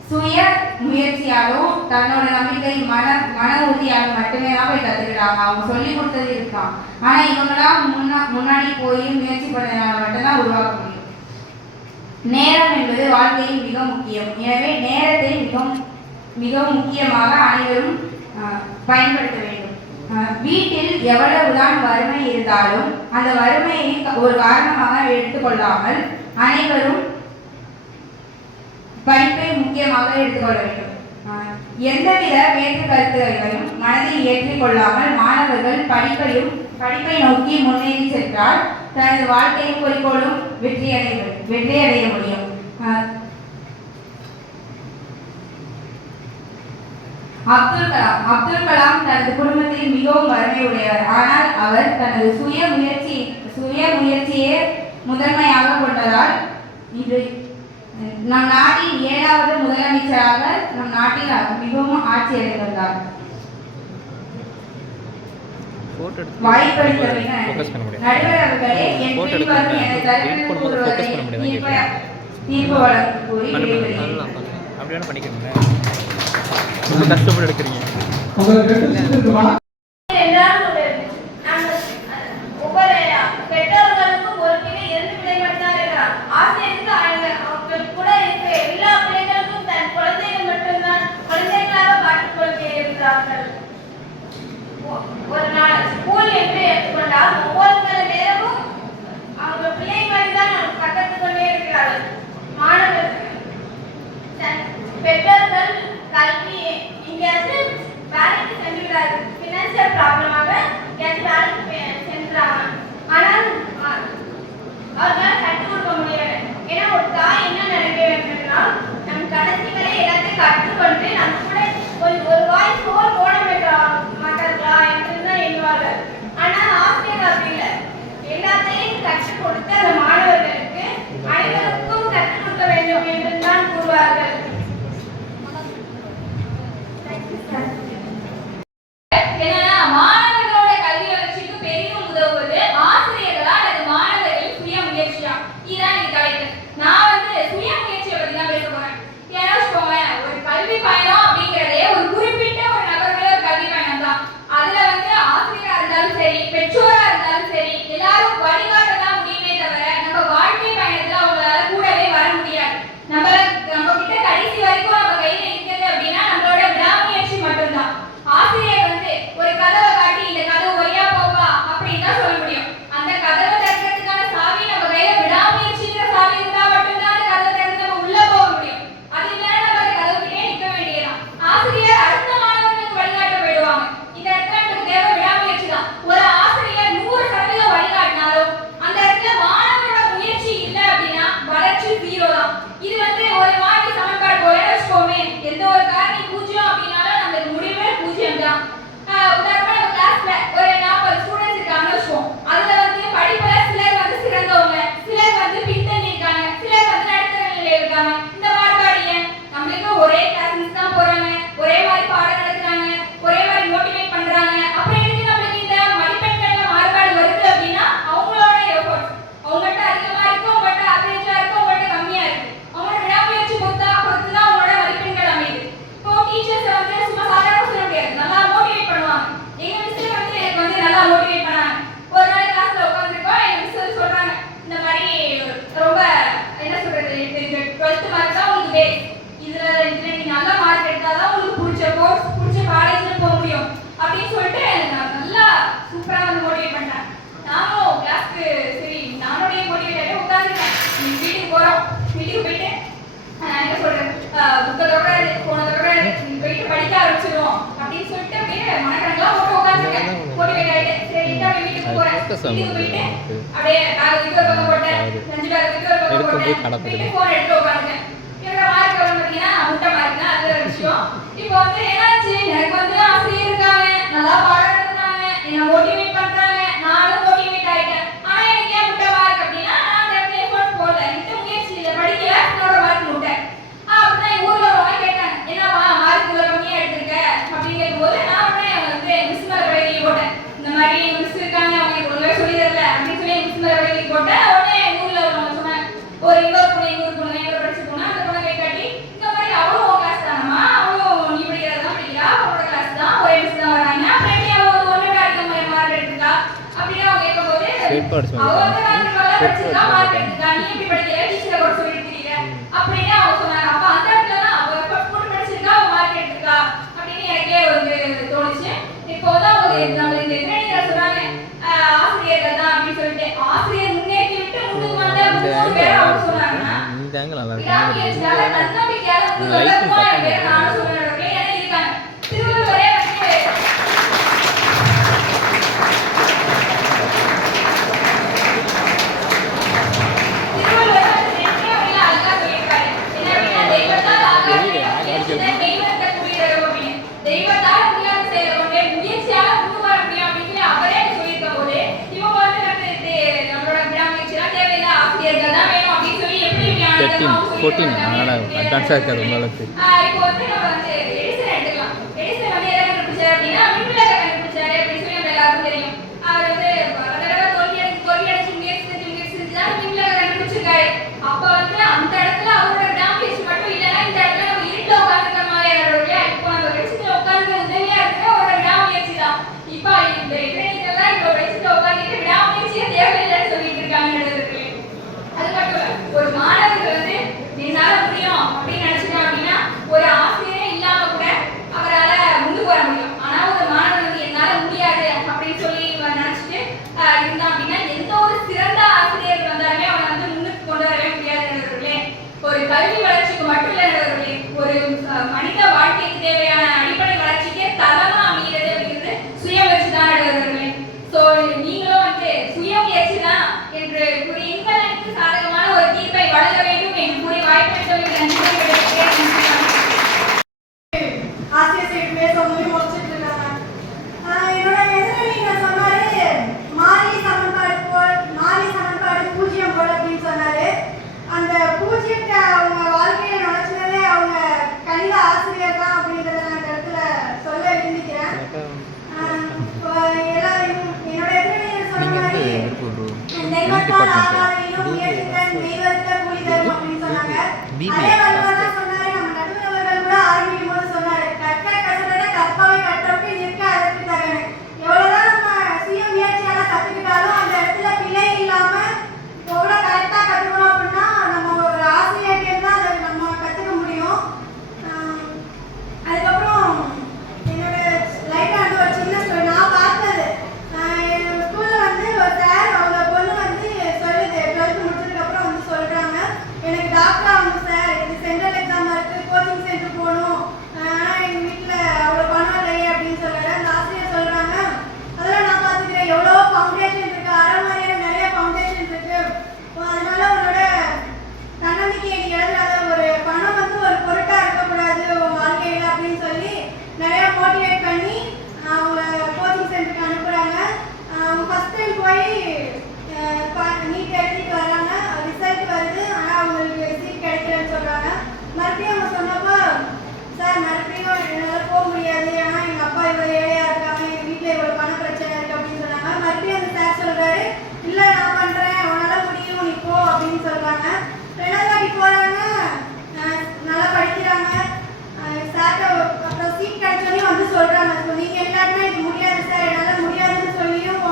சுய முயற்சியாலும் தன்னோட நம்பிக்கை மன உறுதியாலும் மட்டுமே தான் போய் கற்றுக்கிறாங்க. அவங்க சொல்லி கொடுத்தது இருக்கான். ஆனால் இவங்களாம் முன்னாடி போய் முயற்சி பண்ணதுனால மட்டும்தான் உருவாக்க முடியும். நேரம் என்பது வாழ்க்கையில் மிக முக்கியம். எனவே நேரத்தை மிகவும் முக்கியமாக அனைவரும் பயன்படுத்த வேண்டும். வீட்டில் எவ்வளவுதான் வறுமை இருந்தாலும் அந்த வறுமையை ஒரு காரணமாக எடுத்துக்கொள்ளாமல் அனைவரும் படிப்பை முக்கியமாக எடுத்துக்கொள்ள வேண்டும். எந்தவித வேற்று கருத்துகளையும் மனதில் ஏற்றிக்கொள்ளாமல் மாணவர்கள் படிப்பை நோக்கி முன்னேறி சென்றால் தனது வாழ்க்கையும் குறிக்கோளும் வெற்றியடைய முடியும். அப்துல் கலாம் தனது குடும்பத்தில் மிகவும் வறுமை உடையவர். ஆனால் அவர் தனது சுய முயற்சியே முதன்மையாக கொண்டதால் இன்று நம் நாட்டின் 7வது முதலமைச்சராக நம் நாட்டில் மிகவும் ஆட்சி அடைந்துள்ளார். வாய்ப்பளித்த நடுவர் அவர்களே, என் பின்வரும் எனது தரப்பில் கூறுவதை தீர்ப்பு வழங்க கூறி விடைபெறுகிறேன். கஷ்டப்பட்டு எடுக்கிறீங்க. பெற்றோர்களுக்கும் ஒரு பிள்ளை 2 பிள்ளை மட்டும்தான் இருக்கான். ஆசிரியருக்கு கூட இருக்கிற எல்லா பிள்ளைகளுக்கும் தன் குழந்தைகள் மட்டும்தான் குழந்தைகளாக பார்த்துக் கொண்டே இருக்கிறார்கள். ஒரு நாள் ஸ்கூல் என்று எடுத்துக்கொண்டால் 9 மணி நேரமும் அவங்க பிள்ளை மாதிரி தான் கற்றுக் கொண்டே இருக்கிறார்கள். மாணவர்கள் பெற்றோர்கள் கல்வி எங்கேயாவது வேலைக்கு சென்றுகிறார்கள். ஃபினான்சியல் ப்ராப்ளமாக எங்கேயாவது வேலைக்கு சென்றாங்க. ஆனால் அவர்களால் கற்றுக் கொடுக்க முடியாது. ஏன்னா ஒரு தாய் என்ன நினைக்க வேண்டும்னா, நம் கடைசி வரை எல்லாத்தையும் கற்றுக்கொண்டு நம்ம கூட ஒரு வாய் சோறு போட மாட்டார்களா என்று தான் எண்ணுவார்கள். ஆனால் ஆசிரியர் அப்படி இல்லை. எல்லாத்தையும் கற்றுக் கொடுத்து அந்த மாணவர்களுக்கு அனைவருக்கும் கற்றுக் கொடுக்க வேண்டும் என்று தான் கூறுவார்கள். என்னன்னா, மாணவர்களோட கல்வி வளர்ச்சிக்கு பெரிதும் உதவுவது ஆசிரியர்களா அல்லது மாணவர்களின் சுய முயற்சியா? இதுதான் இந்த தலைப்பு. நான் சுய முயற்சியை பத்தி தான் பேச போறேன். ஏன்னா வச்சுக்கோங்களேன், ஒரு கல்வி பயணம் அப்படிங்கிறதே ஒரு குறிப்பிட்ட ஒரு நபர்களோட ஒரு கல்வி பயணம் தான். அதுல ஆசிரியரா இருந்தாலும் சரி, பெற்றோரா இருந்தாலும் சரி, எல்லாரும் வழிகாட்டதான் முடியுமே தவிர நம்ம வாழ்க்கை பயணத்துல அவங்களால கூடவே வர முடியாது. நம்ம கிட்ட கடைசி வரைக்கும் நம்ம கையில இருக்கிறது அப்படின்னா நம்மளோட விடாமுயற்சி மட்டும்தான். ஆசிரியர் ஒரு கதவை காட்டி இந்த கதவு வழியா போவா அப்படின்னு தான் சொல்ல முடியும். அந்த கதவை திறக்கிறதுக்கான சாவி நம்ம கையில விடாமுயற்சிங்கிற சாவி இருந்தா மட்டும்தான் அந்த கதவை திறந்து நம்ம உள்ள போக முடியும். அது இல்லைன்னா நம்ம அந்த கதவு கிட்டே நிற்க வேண்டியதுதான். ஆசிரியர் அடுத்த மாணவர்களுக்கு வழிகாட்ட போயிடுவாங்க. இந்த இடத்துல நமக்கு தேவை விடாமுயற்சி தான். ஒரு ஆசிரியர் 100% வழிகாட்டினாலும் அந்த இடத்துல மாணவரோட முயற்சி இல்லை அப்படின்னா வளர்ச்சி 0 தான். இது ஒரு மாதிரி சமன்பாடு போல வச்சுக்கோமே. எந்த ஒரு காரணி 0 அப்படின்னாலும் நம்மளுக்கு முடிவே 0 தான். உதாரணமா நம்ம கிளாஸ்ல ஒரு 40 ஸ்டூடண்ட்ஸ் இருக்காங்கன்னு வச்சுக்கோம். அதுல படிப்புல சிலர் சிறந்தவங்க, சிலர் பின்தங்கி இருக்காங்க, சிலர் நடுத்தர நிலையில இருக்காங்க. இந்த மாறுபாடு ஏன்? நம்மளுக்கு ஒரே கிளாஸ் மிஸ் தான் போறாங்க, ஒரே மாதிரி பாடம் நடத்துறாங்க, ஒரே மாதிரி மோட்டிவேட் பண்றாங்க. அப்புறம் எதுக்கு நம்மளுக்கு இந்த மதிப்பெண்கள்ல மாறுபாடு வருது அப்படின்னா அவங்களோட எஃபோர்ட் அவங்கள்ட்ட அதிகமா இருக்கு, அவங்கள்ட்ட ஆவரேஜா இருக்கு, அவங்கள்ட்ட கம்மியா இருக்கு. அவங்களோட விடாமுயற்சி பொறுத்துதான் அவங்களோட மதிப்பெண்கள் அமையுது. இப்போ டீச்சர்ஸ் சும்மா சாதாரண சொல்ல முடியாது, நல்லா மோட்டிவேட் பண்ணுவாங்க. எங்க மிஸ் எனக்கு நல்லா மோட்டிவேட் பண்ணாங்க. ஒரு நாள் கிளாஸ்ல உட்காந்துருக்கோம், எங்க மிஸ் சொல்றாங்க, இந்த மாதிரி ரொம்ப என்ன சொல்றது, 12th மார்க் தான் உங்களுக்கு பேஸ். இதுல நீங்க நல்ல மார்க் எடுத்தாதான் உங்களுக்கு பிடிச்ச கோர்ஸ் பிடிச்ச காலேஜ்ல போக முடியும் அப்படின்னு சொல்லிட்டு நல்லா சூப்பரா மோட்டிவேட் பண்ணேன். நானும் கிளாஸ்க்கு சரி நானுடைய மோட்டிவேட் ஆகிட்டு உட்காந்துருக்கேன். வீட்டுக்கு போறோம். வீட்டுக்கு போயிட்டு என்ன சொல்றேன், புக்கை தொடராது, போன தொடராது, நீங்க போயிட்டு படிக்க ஆரம்பிச்சிடுவோம் அப்படின்னு சொல்லிட்டு அப்படியே மனக்கணக்கெல்லாம் போட்டு உட்காந்துருக்கேன். மோட்டிவேட் ஆகிட்டு சரி அப்படியே வீட்டுக்கு போறேன். வீட்டுக்கு போயிட்டு அப்படியே பேக் விட்டு ஒரு பக்கம் போட்டேன், லஞ்ச் பேக் விட்டு ஒரு பக்கம் போட்டேன், போயிட்டு போன் எடுத்து உட்காந்துட்டேன். என்னோட மார்க் எவ்வளவு பார்த்தீங்கன்னா முட்டை மார்க் தான். அது ஒரு விஷயம். இப்போ என்னாச்சு, எனக்கு ஆசிரியர் இருக்காங்க, நல்லா பாடம் நடத்துறாங்க, என்ன மோட்டிவேட் பண்றாங்க, நானும் மோட்டிவேட் ஆயிட்டேன். ஆனா எனக்கு ஏன் முட்டை மார்க் அப்படின்னா நான் அந்த இடத்துல எஃபோர்ட் போடல, எனக்கு முயற்சி இல்லை, படிக்கல, என்னோட மார்க் முட்டை. அப்படிதான் எங்க ஊர்ல உள்ளவங்க கேட்டாங்க, என்னவா மார்க் இவ்வளவு கம்மியா எடுத்திருக்க அப்படின்னு கேட்கும்போது நான் உடனே மிஸ் மேல பழகி போட்டேன். இந்த மாதிரி மிஸ் இருக்காங்க, அவங்க எனக்கு ஒழுங்காக சொல்லி தரல அப்படின்னு சொல்லி மிஸ் மேல பழகி போட்டேன். உடனே எங்க ஊர்ல உள்ளவங்க சொன்னாங்க, ஒரு இன்னொரு பொண்ணு எங்க ஊர் பொண்ணு எங்க படிச்சு போனா அந்த பொண்ணை கை காட்டி இந்த மாதிரி அவளும் Headphones அவ வந்து நான் நல்லா படிச்சிருக்கா மார்க் எடுத்துட்டா நீ எப்படி படிக்கல டீச்சரை கூட சொல்லி இருக்கீங்க அப்படின்னு அவங்க சொன்னாங்க. அப்ப அந்த இடத்துல தான் அவ எஃபர்ட் போட்டு படிச்சிருக்கா அவ மார்க் எடுத்துட்டா அப்படின்னு எனக்கே வந்து தோணுச்சு. இப்போ தான் ஒரு நம்ம இந்த ட்ரெயினிங்ல சொன்னாங்க ஆசிரியர்கள் தான் அப்படின்னு சொல்லிட்டு ஆசிரியர் முன்னேற்றி விட்டு முன்னுக்கு வந்த மூணு பேர் அவங்க சொன்னாங்கன்னா இந்த ஆங்கிள் நல்லா விடாமுயற்சியால தன்னம்பிக்கையால முன்னுக்கு வந்த பேர் நான் சொல்றேன் ஏன்னா இருக்காங்க. திருவள்ளுவரே வந்து தெய்வத்தால முடியாத செயலை கொண்டே முயற்சியால முன்னு வர முடியும் அப்படின்னு அவரே சொல்லியிருக்கும் போது இவங்க வந்து நம்மளோட விடாமுயற்சிலாம் தேவையில்லை ஆசிரியர்கள் தான் வேணும் அப்படின்னு சொல்லி எப்படி 14 அதனால அட்வான்ஸாக இருக்காது உங்களுக்கு. இப்போ வந்து நம்ம வந்து எடிசன் எடுத்துக்கலாம். எடிசன் வந்து எதை கண்டுபிடிச்சாரு அப்படின்னா மின்விளக்கை கண்டுபிடிச்சாரு அப்படின்னு சொல்லி நம்ம எல்லாருக்கும் தெரியும். அவர் வந்து பல தடவை தோல்வி அடைஞ்சு முயற்சி செஞ்சு தான் மின்விளக்கை கண்டுபிடிச்சிருக்காரு. அப்ப வந்து அந்த இடத்துல அவரோட விடாமுயற்சி மட்டும் இல்லைன்னா இந்த இடத்துல நம்ம இருட்டில் உட்காந்துருக்க மாதிரி இல்லையா இப்போ நம்ம வெளிச்சத்துல உட்காந்து உதவியா இருக்கிற ஒரு விடாமுயற்சி தான். இப்போ இந்த இளைஞர்கள்லாம் இப்போ வெளிச்சத்துல உட்காந்துட்டு விடாமுயற்சியே தேவையில்லைன்னு சொல்லிட்டு இருக்காங்க. அது மட்டும் இல்ல ஒரு மாணவர்கள் வந்து என்னால முடியும் அப்படின்னு நினைச்சிட்டோம் அப்படின்னா ஒரு ஆசிரியரே இல்லாம கூட அவரால முன்னுக்கு வர முடியும். ஆனா ஒரு மாணவன் வந்து என்னால முடியாது அப்படின்னு சொல்லி நினைச்சிட்டு இருந்தான் அப்படின்னா எந்த ஒரு சிறந்த ஆசிரியர் வந்தாலுமே அவனை வந்து முன்னுக்கு கொண்டு வரவே முடியாதுன்றவர்களே. ஒரு கல்வி வளர்ச்சிக்கு மட்டும் இல்லைன்றவர்களே ஒரு மனித வாழ்க்கைக்கு தேவையான அடிப்படை வளர்ச்சிக்கே தரமா அமைகிறது அப்படிங்கிறது சுயமுயற்சி தான் நடவர்களே. ஸோ நீங்களும் வந்து சுயமுயற்சி தான் என்று கூறி எங்களுக்கு சாதகமான ஒரு தீர்ப்பை வழங்க வேண்டும் என்று கூறி வாய்ப்பளித்தவர்கள் ஆசிரியர் சைடு பேச முடியும் முடிச்சுட்டு இருக்காங்க. என்னோட எதிரில் நீங்க சொன்னாரு மாறி சமன்பாடு பூஜ்ஜியம் போல அப்படின்னு சொன்னாரு. அந்த பூஜ்ஜியத்தை அவங்க வாழ்க்கையில நுழைச்சினதே அவங்க கணித ஆசிரியர் தான் அப்படின்றத நான் இந்த இடத்துல சொல்ல விரும்புகிறேன். என்னோட எதிரில் சொன்ன மாதிரி தெய்வத்தால் ஆகாதையிலும் முயற்சித்தன் தெய்வத்த கூலி தரும் அப்படின்னு சொன்னாங்க. அதே வள்ளுவர் தான் சொன்னாரு. நம்ம நடுவர்கள் கூட ஆரம்பிக்கும் போது சொன்னாரு கற்க கசடர கற்பாவை கற்றப்பி நிற்க அதற்கு தகன. எவ்வளவுதான் நம்ம சுய முயற்சியால கத்துக்கிட்டாலும் அந்த இடத்துல பிழை இல்லாம எவ்வளவு கரெக்டா கத்துக்கணும் அப்படின்னா நம்ம ஒரு ஆசிரியர்கிட்ட தான் அதை நம்ம கத்துக்க முடியும். அதுக்கப்புறம் என்னோட லைஃப்ல வந்து ஒரு சின்ன ஸ்டோரி நான் பார்த்தது. ஸ்கூல்ல வந்து ஒரு சார் அவங்க பொண்ணு வந்து சொல்லுது 12th முடிச்சதுக்கு அப்புறம் வந்து சொல்றாங்க எனக்கு டாக்டர் ஆகணும் சார், இது சென்ட்ரல் எக்ஸாம் இருக்கு, கோச்சிங் சென்டர் போகணும், ஆனா எங்க வீட்டுல அவ்வளவு பணம் இல்லையே அப்படின்னு சொல்றாரு. அந்த ஆசிரியர் சொல்றாங்க அதெல்லாம் நான் பார்த்துக்கிறேன், எவ்வளவோ ஃபவுண்டேஷன் இருக்கு, அறமறையில நிறைய ஃபவுண்டேஷன் இருக்கு, அதனால உன்னோட தன்னம்பிக்கையை நீ இழந்துடாத, ஒரு பணம் வந்து ஒரு பொருட்டா இருக்கக்கூடாது உன் வாழ்க்கையில அப்படின்னு சொல்லி நிறைய மோட்டிவேட் பண்ணி அவங்க கோச்சிங் சென்டருக்கு அனுப்புறாங்க. அவங்க ஃபர்ஸ்ட் டைம் போய் நீட் எழுதிட்டு வராங்க, ரிசல்ட் வருது, ஆனா அவங்களுக்கு சீட் கிடைக்கலன்னு சொல்றாங்க. மறுபடியும் அவங்க சொன்னப்போ சார் மறுபடியும் என்னால் போக முடியாது, ஏன்னா எங்க அப்பா இவ்வளவு ஏழையா இருக்காங்க, எங்க வீட்டுல இவ்வளவு பண பிரச்சனை இருக்கு அப்படின்னு சொன்னாங்க. மறுபடியும் அந்த சார் சொல்றாரு இல்ல நான் பண்றேன், உன்னால முடியும், நீ போ அப்படின்னு சொல்றாங்க. ரெண்டாவது வாட்டி போறாங்க, நல்லா படிக்கிறாங்க. சார்ட்ட அப்புறம் சீட் கிடைச்சோடனே வந்து சொல்றாங்க நீங்க எல்லாருமே இது முடியாது சார், என்னால முடியாதுன்னு சொல்லியும்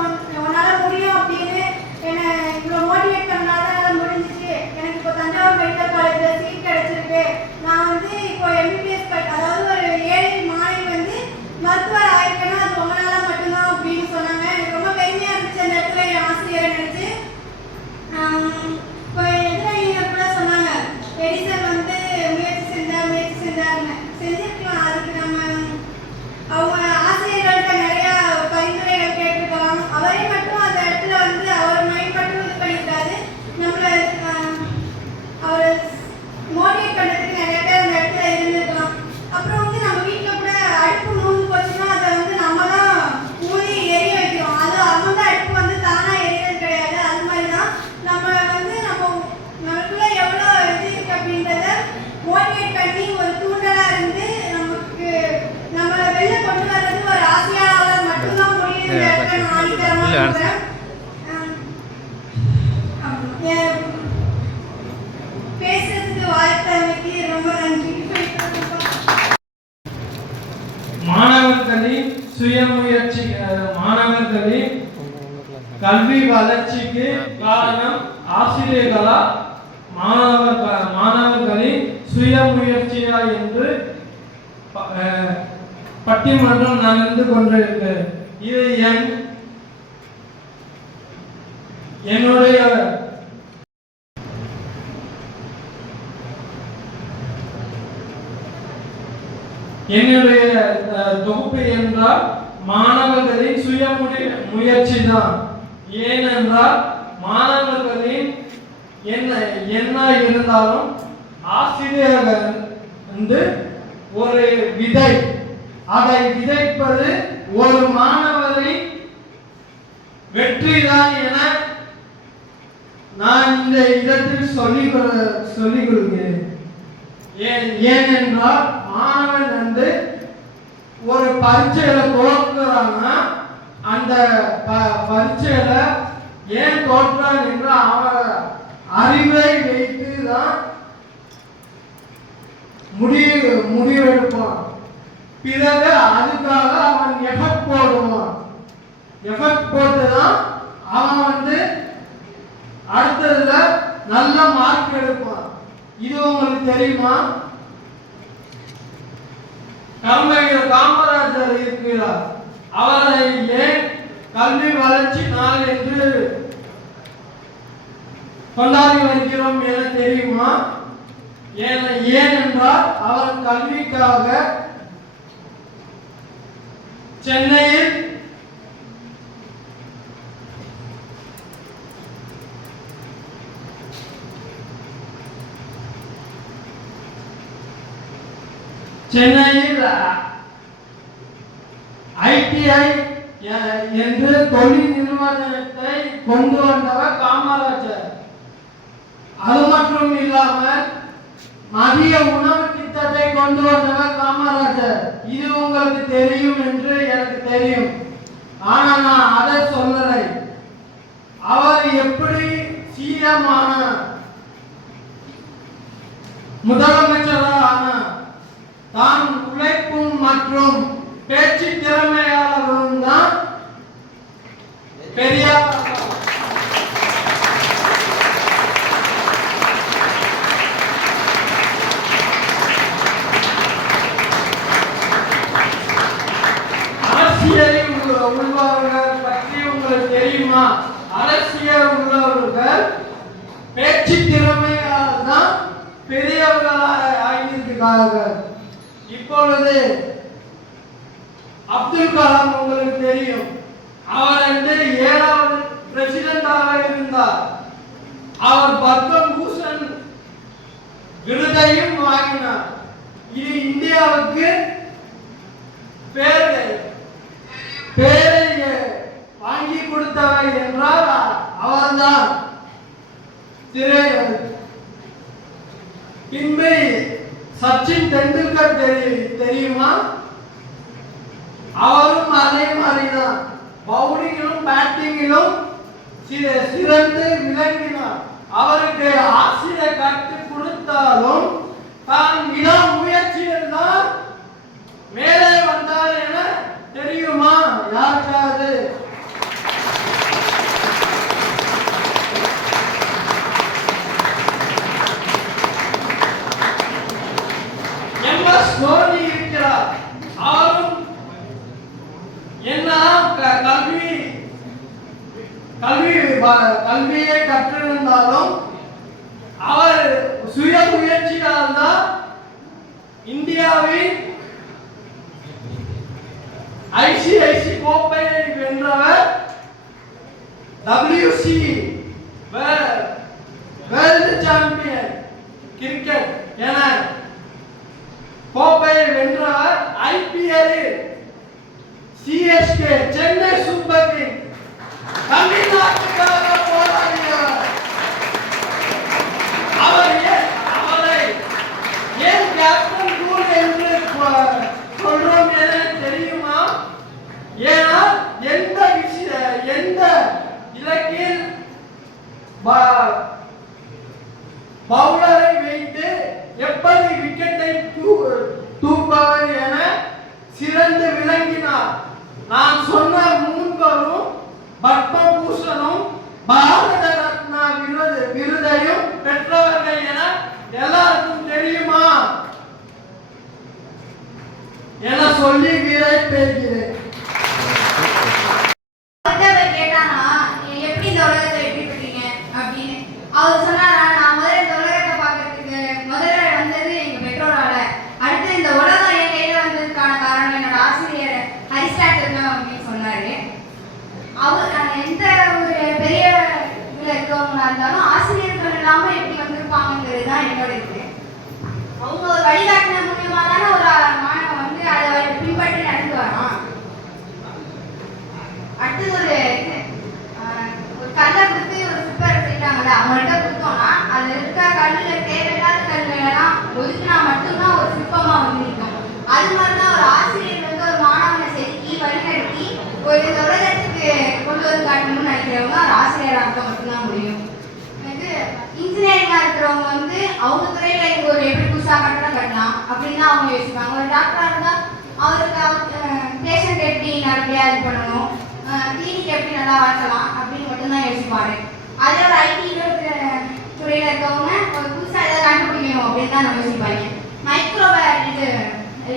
உன்னால முடியும் அப்படின்னு என்னை இவ்வளவு மோட்டிவேட் பண்ணாதான் முடிஞ்சிச்சு. எனக்கு இப்போ தஞ்சாவூர் மெடிக்கல் காலேஜ்ல சீட் கிடைச்சிருக்கு. நான் வந்து இப்போ MBBS அதாவது ஒரு ஏழை மாணவி வந்து மருத்துவர் ஆயிருக்கேன்னா அது உங்களால மட்டும்தான் அப்படின்னு சொன்னாங்க. எனக்கு ரொம்ப பெருமையா இருந்துச்சு அந்த இடத்துல என் ஆசிரியரை நினைச்சு. இப்போ எதிராளிகள் கூட சொன்னாங்க எடிசன் வந்து முயற்சி செஞ்சாருன்னு. செஞ்சிருக்கலாம், அதுக்கு நம்ம அவங்க ஆசிரியர்கள்ட்ட நிறைய பரிந்துரைகள் கேட்டிருக்கலாம். அவரே மட்டும் அந்த இடத்துல வந்து அவர் மைண்ட் மட்டும் இது பண்ணியிருக்காரு, நம்மள அவரை மோட்டிவேட் பண்ணுறதுக்கு நிறைய பேர் அந்த இடத்துல இருந்திருக்கலாம். அப்புறம் வந்து நம்ம வீட்டில் கூட அடுப்பு மூணு போச்சுன்னா அதை வந்து நம்ம தான் ஊதி எரிய வைக்கிறோம், அது அவங்க அடுப்பு வந்து தானாக எரியறது கிடையாது. அது மாதிரி தான் நம்ம வந்து நமக்குள்ள எவ்வளோ இது இருக்கு அப்படின்றத மோட்டிவேட் பண்ணி ஒரு தூண்டலா இருந்து நமக்கு நம்மளை வெளில கொண்டு வர்றது ஒரு ஆசிரியரால் மட்டும்தான் முடியுது. பேசுறதுக்கு வாய்ப்பு ரொம்ப நன்றி. மாணவர்களின் சுயமுயற்சி மாணவர்களின் கல்வி வளர்ச்சிக்கு காரணம் ஆசிரியர்களா மாணவர்களின் சுய முயற்சியா என்று பட்டிமன்றம் நடந்து கொண்டிருக்கு. இது என்னுடைய தொகுப்பு என்றால் மாணவர்களின் சுய முயற்சி தான். ஏனென்றால் மாணவர்களின் என்ன இருந்தாலும் ஆசிரியர்கள் ஒரு விதை, அதை விதைப்பது ஒரு மாணவரின் வெற்றிதான் என நான் இந்த இடத்தில் சொல்லிக் கொடுக்கிறேன். ஏனென்றால் மாணவன் ஒரு பரீட்சையில தோற்கிறாங்க, அந்த பரீட்சையில ஏன் தோற்றான் என்று அவன் அறிவை வைத்து தான் முடிவெடுப்பான். பிறகு அதுக்காக அவன் எஃபெக்ட் போடுவான். எஃபெக்ட் போட்டுதான் அவன் அடுத்ததுல நல்ல மார்க் எடுப்பான். இது உங்களுக்கு தெரியுமா? கர்மவீரர் காமராஜர் இருக்கிறார். அவரை ஏன் கல்வி வளர்ச்சி நாள் என்று கொண்டாடி வருகிறோம் என தெரியுமா? ஏனென்றால் அவர் கல்விக்காக சென்னையில் ITI என்று தொழில் நிறுவனத்தை கொண்டு வந்தவர் காமராஜர். அது மட்டும் இல்லாமல் மதிய உணவு திட்டத்தை கொண்டு வந்தவர் காமராஜர். இது உங்களுக்கு தெரியும் என்று எனக்கு தெரியும். ஆனா நான் அதை சொல்லலை. அவர் எப்படி சீரமான முதலமைச்சரான தான் உழைப்பும் மற்றும் பேச்சு திறமையாளர்களும் தான் பெரியார். அரசியலில் உள்ளவர்கள் பற்றி உங்களுக்கு தெரியுமா? அரசியல் உள்ளவர்கள் பேச்சு திறமையால் தான் பெரியவர்களாக ஆகியிருக்கிறார்கள். இப்பொழுது அப்துல் கலாம் உங்களுக்கு தெரியும். அவர் 7வது பிரசிடென்டாக இருந்தார். அவர் பத்மபூஷன் விருதையும் வாங்கினார். இது இந்தியாவுக்கு பேரை வாங்கி கொடுத்தவர் என்றால் அவர்தான். பின்பு சச்சின் டெண்டுல்கர் தெரியுமா? அவரும் அதே மாதிரிதான். பவுலிங்கிலும் பேட்டிங்கிலும் சிறந்து விளங்கினார். அவருக்கு ஆசிரியர் கற்றுக் கொடுத்தாலும் தான் விடாமுயற்சியில் தான் மேலே வந்தார் என தெரியுமா யாருக்காவது? தோனி இருக்கிறார். அவரும் என்ன கல்வியை கற்றிருந்தாலும் அவர் சுய முயற்சியால் தான் இந்தியாவின் ICIC கோப்பையை வென்றவர். WC வேர்ல்ட் சாம்பியன் கிரிக்கெட் என கோப்பையை வென்றவர். IPL CSK Chennai Super Kings தமிழ்நாட்டுக்காக போராடியவர். அவரை ஏன் கேப்டன் கூல் என்று சொல்றோம் என தெரியுமா? ஏன்னா எந்த இலக்கில் பவுலரை வைத்து எப்படி விக்கெட்டை தூக்குபவர் என சிறந்து விளங்கினார். நான் சொன்ன மூன்றும் பத்மபூஷன் புருஷனும் பாரத ரத்னா விருதையும் பெற்றவர்கள் என எல்லாருக்கும் தெரியுமா என சொல்லி விரைப்பேகிறேன். கேட்டானா எப்படி இந்த உலகத்தை எப்படி பெற்றீங்க அப்படின்னு அவர் சொன்னாரா, நான் முதல்ல இந்த உலகத்தை பார்க்கறதுக்கு முதல்ல வந்தது எங்க பெற்றோரால, அடுத்து இந்த உலகம் என் கையில வந்ததுக்கான காரணம் என்னோட ஆசிரியர் அரிஸ்டாட்டில் தான் அப்படின்னு சொன்னாரு. அவர் எந்த ஒரு பெரிய இதுல இருக்கவங்களா இருந்தாலும் ஆசிரியர்கள் இல்லாம எப்படி வந்திருப்பாங்கிறது தான் என்னோட இது. அவங்க ஒரு வழிகாட்டின மூலியமா தானே ஒரு மாணவன் வந்து அதை பின்பற்றி நடந்து வரான். அடுத்து ஒரு கல்லை கொடுத்து ஒரு சிப்பர் எடுத்துக்கிட்டாங்கல்ல, அவங்கள்ட்ட கொடுத்தோம்னா அதுல இருக்க கல்லுல தேவையில்லாத கல்லுலாம் ஒதுக்கினா மட்டும்தான் ஒரு சிற்பமா வந்து நிற்கும். அது மாதிரிதான் ஒரு ஆசிரியர் வந்து ஒரு மாணவனை செதுக்கி வழிநடத்தி ஒரு இந்த உலகத்துக்கு கொண்டு வந்து காட்டணும்னு நினைக்கிறவங்க ஒரு ஆசிரியராக இருக்க மட்டும்தான் முடியும். இது இன்ஜினியரிங்கா இருக்கிறவங்க வந்து அவங்க துறையில இங்க ஒரு எப்படி புதுசா கட்டடம் கட்டலாம் அப்படின்னு தான் அவங்க யோசிப்பாங்க. ஒரு டாக்டரா இருந்தா அவருக்கு பேஷண்ட் எப்படி நல்லபடியா இது பண்ணணும், கிளினிக் எப்படி நல்லா வளர்க்கலாம் அப்படின்னு மட்டும்தான் யோசிப்பாரு. அதே ஒரு ஐடி துறையில இருக்கவங்க ஒரு புதுசா ஏதாவது கண்டுபிடிக்கணும் அப்படின்னு தான் நம்ம யோசிப்பாங்க. மைக்ரோ இது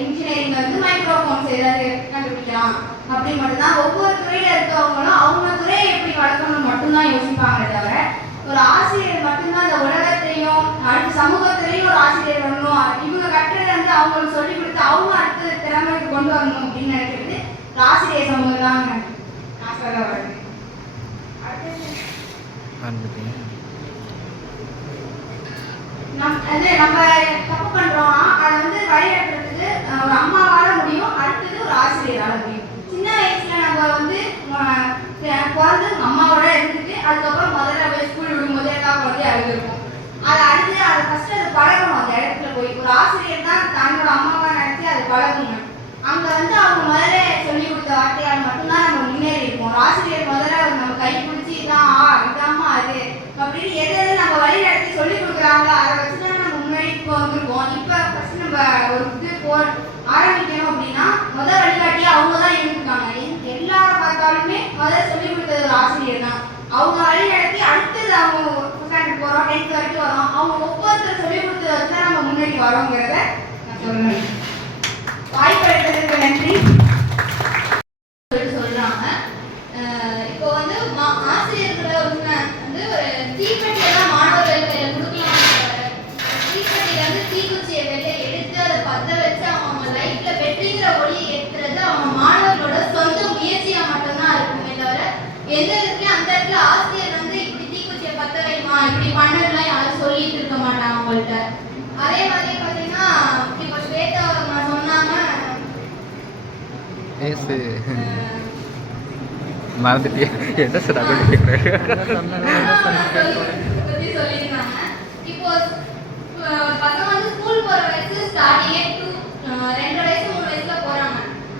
இன்ஜினியரிங் வந்து மைக்ரோஃபோன்ஸ் ஏதாவது கண்டுபிடிக்கலாம் அப்படின்னு மட்டும்தான் ஒவ்வொரு துறையில இருக்கவங்களும் அவங்க துறையை எப்படி வளர்க்கணும்னு மட்டும்தான் யோசிப்பாங்க. தவிர ஒரு ஆசிரியர் மட்டும்தான் இந்த உலகத்தையும் அடுத்த சமூகத்திலையும் ஒரு ஆசிரியர் வரணும், இவங்க கட்டுறதை வந்து அவங்களுக்கு சொல்லி கொடுத்து அவங்க அடுத்த திறமைக்கு கொண்டு வரணும் அப்படின்னு நினைக்கிறது ஒரு ஆசிரியர் சமூகம் தான் நான் சொல்ல வரேன். நம்ம தப்பு பண்றோம்னா அதை வந்து வழிநடத்துறதுக்கு ஒரு அம்மாவால முடியும், அடுத்தது ஒரு ஆசிரியரால முடியும். சின்ன வயசுல நம்ம வந்து பிறந்து அம்மாவோட இருந்துட்டு அதுக்கப்புறம் முதல்ல போய் ஸ்கூல் விடும்போது குழந்தை அழுதுருக்கும். அதை அடுத்து அதை ஃபர்ஸ்ட் அது பழகணும். அந்த இடத்துல போய் ஒரு ஆசிரியர் தான் தன்னோட அம்மாவா நினைச்சு அது பழகுங்க. அங்க வந்து அவங்க முதல்ல சொல்லி கொடுத்த வார்த்தையால் மட்டும்தான் நம்ம முன்னேறி இருக்கோம். ஒரு ஆசிரியர் முதல்ல நம்ம கை பிடிச்சி இதான் இதாம்மா அது அப்படின்னு எது நம்ம வழி நடத்தி சொல்லி கொடுக்குறாங்களோ அதை வச்சுதான் நம்ம முன்னாடி இப்போ வந்துருக்கோம். இப்போ ஃபர்ஸ்ட் நம்ம ஒரு இது ஆரம்பிக்கணும் அப்படின்னா முதல் வழிகாட்டியா அவங்க தான் இருந்திருக்காங்க. எல்லாரும் பார்த்தாலுமே முதல்ல சொல்லி கொடுத்தது ஒரு ஆசிரியர் தான். அவங்க வழி நடத்தி அடுத்தது அவங்க ஸ்டாண்டர்ட் போறோம் 10th வரைக்கும் வரோம், அவங்க ஒவ்வொருத்தர் சொல்லி கொடுத்ததை வச்சுதான் நம்ம முன்னாடி வரோங்கிறத நான் சொல்றேன். வாய்ப்பு எடுத்ததுக்கு நன்றி சொல்றாங்க. இப்போ வந்து ஆசிரியர்களை வந்து ஒரு தீப்பெட்டியை தான் மாணவர்கள் கையில கொடுக்கலாம். தீப்பெட்டியில இருந்து தீக்குச்சியை வெளியே எடுத்து அதை பத்த வச்சு அவங்க லைஃப்ல வெற்றிங்கிற ஒளியை ஏற்றுறது அவங்க மாணவர்களோட சொந்த முயற்சியா மட்டும்தான் இருக்குமே தவிர எந்த இடத்துல அந்த இடத்துல ஆசிரியர் வந்து இப்படி தீக்குச்சியை பத்த வைமா இப்படி பண்ணலாம் யாரும் சொல்லிட்டு இருக்க மாட்டாங்க அவங்கள்ட்ட. அதே மாதிரி பாத்தீங்கன்னா இப்போ ஸ்வேதா சொன்னாங்க மறந்துட்டியா என்ன சார் சொல்லியிருந்தாங்க. இப்போ பசங்க வந்து ஸ்கூல் போற வயசு ஸ்டார்டிங்கே 2 வயசு 3 வயசுல போறாங்க.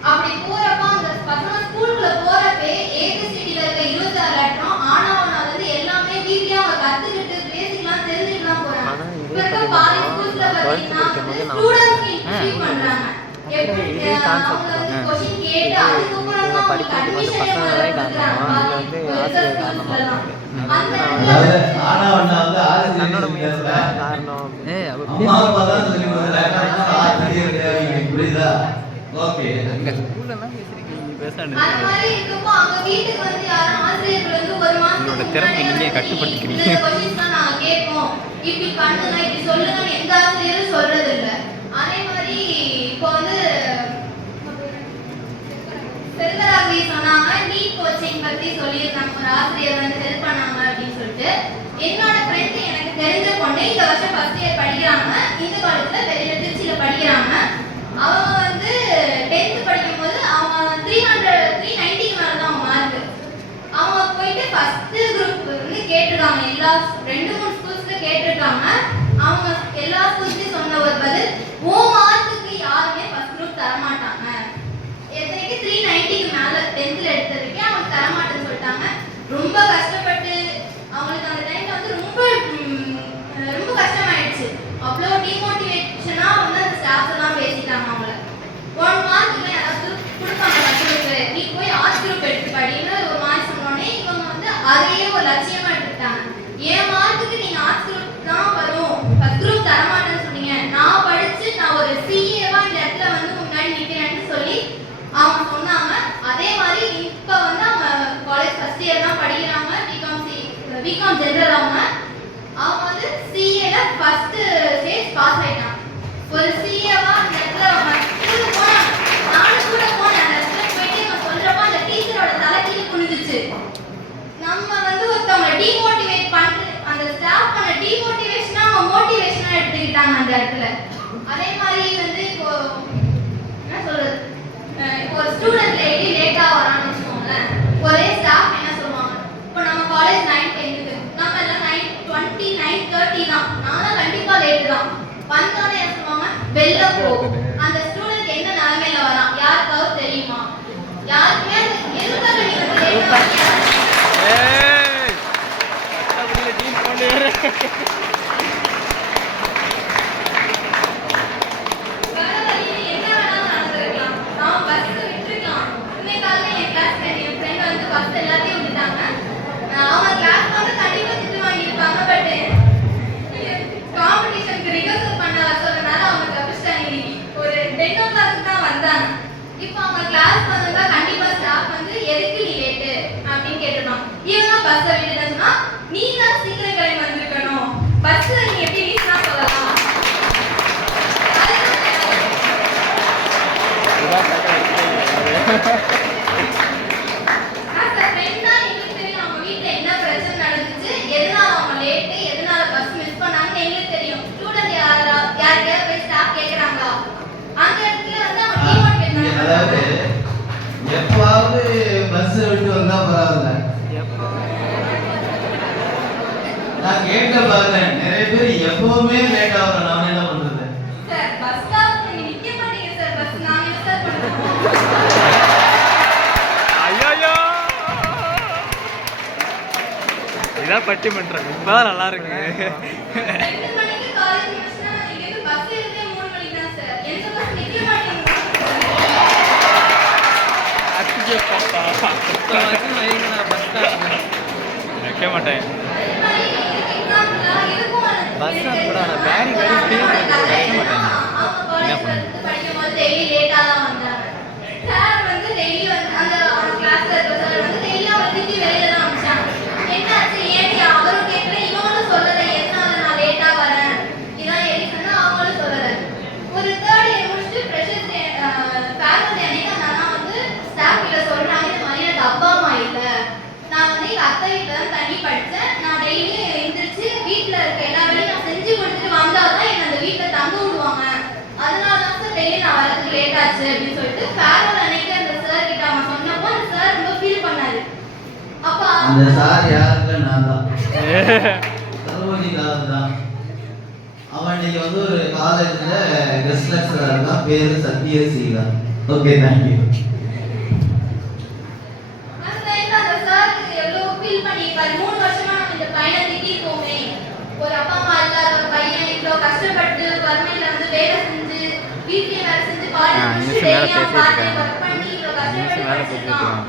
அப்படி போறப்ப அந்த பசங்க ஸ்கூலுக்குள்ள போறப்பே ஏபிசிடில இருக்க 26 லெட்டரும் ஆனாவனா வந்து எல்லாமே வீட்லயே அவங்க கத்துக்கிட்டு பேசிக்கலாம் தெரிஞ்சுக்கலாம் போறாங்க. இப்ப இருக்க பாதி ஸ்கூல்ஸ்ல பாத்தீங்கன்னா ஸ்டூடண்ட்ஸ் இன்ட்ரீவ் பண்றாங்க. எப்படி அவங்க வந்து क्वेश्चन கேட்டு அதுக்கப்புறம் தான் படிக்கிறது வந்து பசங்களே காரணம் இல்ல வந்து ஆசிரியர் காரணமா அதாவது ஆனாவனா வந்து ஆசிரியர் காரணம் அம்மா அப்பா தான் சொல்லி கொடுத்தாங்க ஆசிரியர் புரியுதா? ஓகே எங்க ஸ்கூல்ல எல்லாம் பேசுறீங்க அந்த மாதிரி இருக்கப்போ அவங்க வீட்டுக்கு வந்து யாரும் ஆசிரியர்கள் வந்து ஒரு மாசத்துக்கு திறமை நீங்க கட்டுப்படுத்திக்கிறீங்க. இந்த क्वेश्चंस தான் நான் கேட்போம், இப்படி பண்ணுங்க இப்படி சொல்லுங்கன்னு எந்த ஆசிரியரும் சொல்றது இல்ல. அதே மாதிரி இப்போ வந்து செல்வராஜி சொன்னாங்க நீட் கோச்சிங் பத்தி சொல்லியிருக்காங்க. ஒரு ஆசிரியர் வந்து ஹெல்ப் பண்ணாங்க அப்படின்னு சொல்லிட்டு. என்னோட ஃப்ரெண்ட் எனக்கு தெரிஞ்ச பொண்ணு இந்த வருஷம் ஃபர்ஸ்ட் இயர் படிக்கிறாங்க, இந்த காலேஜ்ல வெளியில திருச்சியில படிக்கிறாங்க. அவங்க வந்து 10th படிக்கும்போது அவங்க 390 மேல தான் மார்க். அவங்க போயிட்டு ஃபர்ஸ்ட் குரூப் வந்து கேட்டிருக்காங்க. எல்லா 2-3 ஸ்கூல்ஸ்ல கேட்டிருக்காங்க. அவங்க எல்லா ஸ்கூல்ஸ்லயும் சொன்ன ஒரு பதில், ஓ மார்க்குக்கு யாருமே ஃபர்ஸ்ட் குரூப் தர மாட்டாங்க. எத்தனைக்கு 390க்கு மேல 10th எடுத்ததுக்கே அவங்க தர மாட்டேன்னு சொல்லிட்டாங்க. ரொம்ப கஷ்டப்பட்டு அவங்களுக்கு அந்த டைம்ல வந்து ரொம்ப கஷ்டமாயிடுச்சு. அவ்வளோ டிமோட்டிவேஷனா வந்து அந்த ஸ்டாஃப்ஸ் எல்லாம் பேசிட்டாங்க. அவங்கள 1 மார்க்குமே யாராவது கொடுப்பாங்க ஃபர்ஸ்ட் குரூப், நீ போய் ஆர்ட்ஸ் குரூப் எடுத்து படின்னு ஒரு மாதிரி சொன்னோடனே இவங்க வந்து அதை கேட்டாங்க. என் மார்க்குக்கு நீங்க ஆர்ட்ஸ் குரூப் தான் வரும், ஃபர்ஸ்ட் குரூப் தர மாட்டேன்னு சொன்னீங்க. நான் படிச்சு நான் ஒரு சிஏவா இந்த இடத்துல வந்து முன்னாடி நிக்கிறேன்னு சொல்லி அவங்க சொன்னாங்க. அதே மாதிரி இப்ப வந்து அவங்க காலேஜ் ஃபர்ஸ்ட் இயர் தான் படிக்கிறாங்க, பிகாம் ஜெனரல். அவங்க வந்து சிஏல ஃபர்ஸ்ட் ஸ்டேஜ் பாஸ் ஆயிட்டாங்க. ஒரு சிஏவா அந்த இடத்துல ஸ்கூலுக்கு போனாங்க, நானும் கூட போனேன். அந்த இடத்துல போயிட்டு அவங்க சொல்றப்ப அந்த டீச்சரோட தலை கீழே குனிஞ்சிச்சு. நம்ம வந்து ஒருத்தவங்க டிமோட்டிவேட் பண்ற அந்த ஸ்டாஃப் பண்ண டிமோட்டிவேஷனா அவங்க மோட்டிவேஷனா எடுத்துக்கிட்டாங்க அந்த இடத்துல. அதே மாதிரி வந்து இப்போ என்ன சொல்றது, இப்போ ஒரு ஸ்டூடெண்ட் லேட்டா வரான்னு வச்சுக்கோங்களேன், ஒரே ஸ்டாஃப் என்ன சொல்லுவாங்க, இப்போ நம்ம காலேஜ் 9:10 நம்ம எல்லாம் 9:20 9:30 தான், நான் கண்டிப்பா லேட் தான். வந்தோடனே என்ன சொல்லுவாங்க, வெளில போ. அந்த ஸ்டூடெண்ட் என்ன நிலைமையில வரான் யாருக்காவது தெரியுமா? யாருக்குமே எதுக்காக நீ வந்து லேட்டா வரீங்க? இப்போ அவங்க கிளாஸ் வந்தா கண்டிப்பா ஸ்டாஃப் வந்து எதுக்கு நீ லேட்டு அப்படின்னு கேட்டுருப்பாங்க. இவங்க பஸ்ஸை விட்டுட்டா நீ தான் சீக்கிரம் கிளம்பி வந்திருக்கணும், பஸ் நீ எப்படி ரீசனா சொல்லலாம். அவங்க வீட்டுல என்ன பிரச்சனை நடந்துச்சு, எதனால அவங்க லேட்டு, எதனால பஸ் மிஸ் பண்ணாங்கன்னு எங்களுக்கு தெரியும். ஸ்டூடெண்ட் யாருக்கையாவது போய் ஸ்டாஃப் கேட்கறாங்களா? அந்த இடத்துல வந்து அவங்க டிமோட்டிவேட் அதாவது எப்பாவது பஸ் விட்டு வந்தா பரவாயில்ல. நான் கேட்ட பாக்குறேன், நிறைய பேர் எப்பவுமே லேட் ஆகுறேன். நான் என்ன பண்றது சார்? பஸ் ஸ்டாப் நீங்க நிக்க மாட்டீங்க சார், பஸ் நாங்க என்ன சார் பண்ணுவோம்? ஐயோ இதான் பட்டிமன்றம். இப்பதான் நல்லா இருக்கு. 2 மணிக்கு காலேஜ் முடிச்சா நீங்க வந்து பஸ் ஏறிட்டே 3 மணிக்கு தான் சார். எந்த பஸ் நிக்க மாட்டீங்க? வைக்க மாட்டேன். அதே மாதிரி எக்ஸாம்ல இருக்கும் பஸ் கூட பேரி பேரி அவங்க காலேஜ் வந்து படிக்கும்போது டெய்லி லேட்டா தான் வந்தாங்க. சார் வந்து டெய்லி வந்து அந்த கிளாஸ்ல இருக்க சார் வந்து டெய்லி அவங்க திட்டி வெளியில தான் அனுப்பிச்சாங்க. என்னாச்சு ஏன் அவரும் கேட்கல, இவங்களும் சொல்லல எதனால நான் லேட்டா வரேன், இதான் எரிசனா அவங்களும் சொல்லல. ஒரு 3rd இயர் முடிச்சுட்டு ஃப்ரெஷர்ஸ் ஃபேக்கல்டி அன்னைக்கு அந்த அண்ணா வந்து ஸ்டாஃப் கிட்ட சொல்றாங்க, இந்த மாதிரி எனக்கு அப்பா அம்மா இல்ல, நான் வந்து எங்க அத்தை வீட்டுல தான் தண்ணி படிச்சேன், நான் டெய்லி எந்திரிச்சு வீட்டுல இருக்க எல்லா வேலையும் நான் செஞ்சு கொடுத்துட்டு வந்தாதான் என்ன அந்த வீட்டுல தங்க விடுவாங்க, அதனால தான் சார் டெய்லி நான் வரதுக்கு லேட் ஆச்சு அப்படின்னு சொல்லிட்டு ஃபேர்வெல் அன்னைக்கு அந்த சார் கிட்ட அவன் சொன்னப்போ அந்த சார் ரொம்ப ஃபீல் பண்ணாரு. அப்பா அந்த சார் யாருக்கு? நான் தான், சரோஜி தான். அவன் இன்னைக்கு வந்து ஒரு காலேஜ்ல கெஸ்ட் லெக்சரா இருக்கான், பேரு சத்யசீலன். Okay, thank you. அந்த டைம்ல அந்த சார் எவ்வளவு ஃபீல் பண்ணிருப்பாரு. 3 வருஷமா நம்ம இந்த பையனை திட்டிருக்கோமே, ஒரு அப்பா அம்மா இல்லாத ஒரு பையன் இவ்வளவு கஷ்டப்பட்டு வறுமையில வந்து வேலை செஞ்சு வீட்லயே வேலை செஞ்சு காலேஜ் முடிச்சு டெய்லியா பார்த்து ஒர்க் பண்ணி இவ்வளவு கஷ்டப்பட்டு படிச்சிருக்கான்.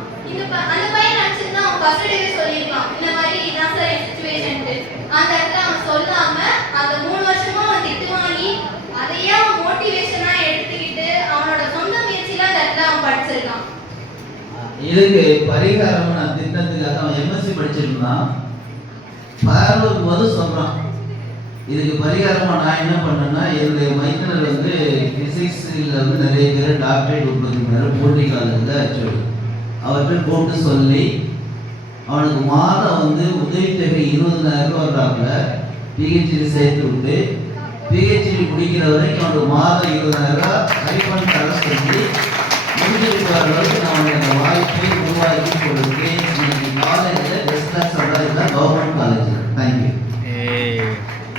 அந்த பையன் நினைச்சிருந்தா அவன் ஃபர்ஸ்ட் டேவே சொல்லிருக்கலாம், இந்த மாதிரி இதான் சார் என் சிச்சுவேஷன்ட்டு. அந்த இடத்துல அவன் சொல்லாம அந்த 3 வருஷமா அவன் திட்டு வாங்கி அதையே அவன் மோட்டிவேஷனா எடுத்துக்கிட்டு அவனோட சொந்த முயற்சியில அந்த இடத்துல அவன் படிச்சிருக்கான். இதுக்கு பரிகாரம் நான் திட்டத்துக்காக அவன் எம்எஸ்சி படிச்சிருந்தான். பார்வர்ட் போது சொல்றான், இதுக்கு பரிகாரமா நான் என்ன பண்ணேன்னா, என்னுடைய மைத்தினர் வந்து பிசிக்ஸ்ல வந்து நிறைய பேர் டாக்டரேட் உற்பத்தி பண்ணாரு போட்டி காலேஜில் ஆக்சுவலி. அவர்கிட்ட கூப்பிட்டு சொல்லி அவனுக்கு மாதம் வந்து உதவித்தொகை 20,000 ரூபா வர்றாப்புல பிஹெச்டி சேர்த்து விட்டு பிஹெச்டி முடிக்கிற வரைக்கும் அவனுக்கு மாதம் 20,000 ரூபா ரீஃபண்ட் தர சொல்லி முடிஞ்சிருக்கிற அளவுக்கு நான் அந்த வாய்ப்பை உருவாக்கி கொடுத்தேன். இன்னைக்கு காலேஜில் பெஸ்ட் கிளாஸ் சொல்கிறதுதான் கவர்மெண்ட் காலேஜ். தேங்க்யூ.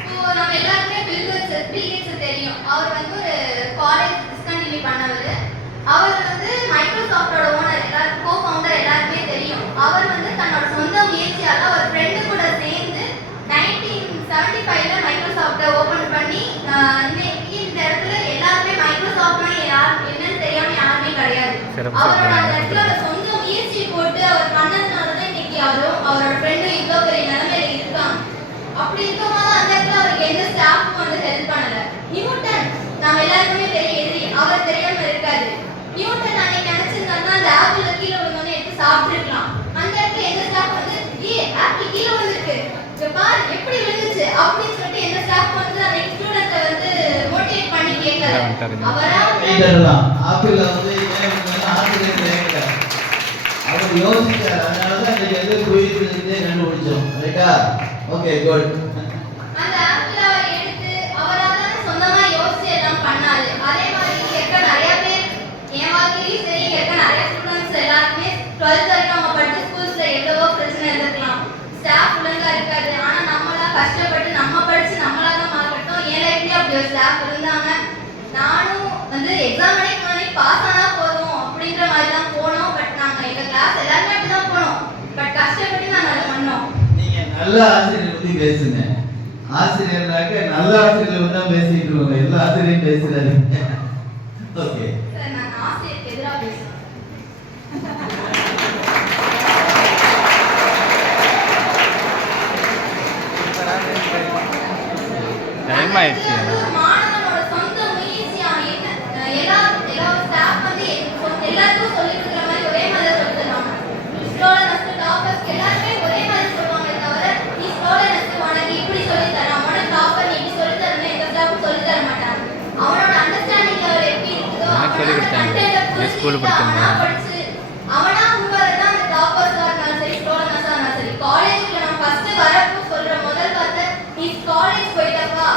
இப்போ நம்ம எல்லாருமே பில்கேட்ஸ் தெரியும். அவர் வந்து ஒரு காலேஜ் டிஸ்கண்டினியூ பண்ணவர். அவர் வந்து மைக்ரோசாஃப்டோட ஓனர், எல்லாரும் கோ ஃபவுண்டர் எல்லாருமே தெரியும். அவர் வந்து தன்னோட சொந்த முயற்சியால ஒரு ஃப்ரெண்டு கூட சேர்ந்து 1975ல மைக்ரோசாஃப்ட்டை ஓபன் பண்ணி இந்த இடத்துல எல்லாருமே மைக்ரோசாஃப்ட்னா என்னன்னு தெரியாம யாருமே கிடையாது. அவரோட அந்த இடத்துல சொந்த முயற்சி போட்டு அவர் பண்ணதுனால தான் இன்னைக்கு அவரோட ஃப்ரெண்டு இவ்வளோ பெரிய நிலைமையில இருக்காங்க. அப்படி இருக்கும்போது அந்த இடத்துல அவருக்கு எந்த ஸ்டாஃப்க்கும் வந்து ஹெல்ப் பண்ணல. நியூட்டன் நம்ம எல்லாருக்குமே தெரியும் எதிரி, அவர் தெரியாம இருக்காது. நியூட்டன் அன்னைக்கு நினைச்சிருந்தாருன்னா அந்த ஆப்பிள் கீழே விழுந்தோடனே எடுத்து சாப்பிட்டுருக்கலாம். அந்த இடத்துல எந்த ஸ்டாஃப் வந்து ஆப்பிள் கீழே விழுந்துருக்கு, பாரு எப்படி விழுந்துச்சு அப்படின்னு சொல்லிட்டு எந்த ஸ்டாஃப் வந்து அன்னைக்கு ஸ்டூடெண்ட்டை வந்து மோட்டிவேட் பண்ணி கேட்கல. அவரா ஆப்பிள் வந்து ஆசிரியர் கேட்கல, அவர் யோசிச்சார். அதனாலதான் இந்த எது குயிலே கண்டுபிடிச்சோம். ரைட்டா? Okay, good. அந்த ஆப்பிள் அவர் எடுத்து அவரால சொந்தமா யோசிச்சு எல்லாம் பண்ணாரு. அதே மாதிரி இருக்க நிறைய பேர் என் வாழ்க்கையிலும் சரி, இருக்க நிறைய ஸ்டூடெண்ட்ஸ் எல்லாருமே 12th வரைக்கும் அவங்க படிச்ச ஸ்கூல்ஸ்ல எவ்வளவோ பிரச்சனை இருந்திருக்கலாம், ஸ்டாஃப் ஒழுங்கா இருக்காது. ஆனா நம்மளா கஷ்டப்பட்டு நம்ம படிச்சு நம்மளா தான் மார்க்கெட்டோம். என் லைஃப்லயே அப்படி ஒரு ஸ்டாஃப் இருந்தாங்க. நானும் வந்து எக்ஸாம் அன்னைக்கு முன்னாடி பாஸ் ஆனா போதும் அப்படின்ற மாதிரி தான் போனோம். பட் நாங்க எங்க கிளாஸ் எல்லாருமே அப்படிதான் போனோம். பட் கஷ்டப்பட்டு நாங்க அதை பண்ணோம். நீங்க நல்ல ஆசிரியர் பத்தி பேசுங்க. ஆசிரியர்னாக்க நல்ல ஆசிரியர் தான் பேசிட்டு இருக்கோம், எல்லா ஆசிரியரும் பேசுறாங்க. ஓகே சார், நான் ஆசிரியருக்கு எதிராக பேசுறேன். டைம் ஆயிடுச்சு. மாணவனோட சொந்த முயற்சியா எல்லா ஸ்டாஃப் வந்து எல்லாருக்கும் சொல்லி கொடுக்குற மாதிரி ஒரே மாதிரி சொல்லி தருவாங்க. ஸ்லோலனஸ் டாப்பர்ஸ் எல்லாருமே ஒரே மாதிரி சொல்லுவாங்க தவிர நீ ஸ்லோலனஸ் உனக்கு இப்படி சொல்லி தரேன், உனக்கு டாப்பர் நீ இப்படி சொல்லி தரேன்னு எந்த ஸ்டாஃப் சொல்லி தர மாட்டாங்க. அவனோட அண்டர்ஸ்டாண்டிங் லெவல் எப்படி இருக்குதோ சொல்லி கொடுத்தாங்க. ஸ்கூல் படிச்சு அவனா உருவாறது அந்த டாப்பர்ஸா இருந்தாலும் சரி, ஸ்லோலனஸா இருந்தாலும் சரி. காலேஜ்ல நம்ம ஃபர்ஸ்ட் வரப்போ சொல்ற முதல் வார்த்தை நீ காலேஜ் போயிட்டப்பா,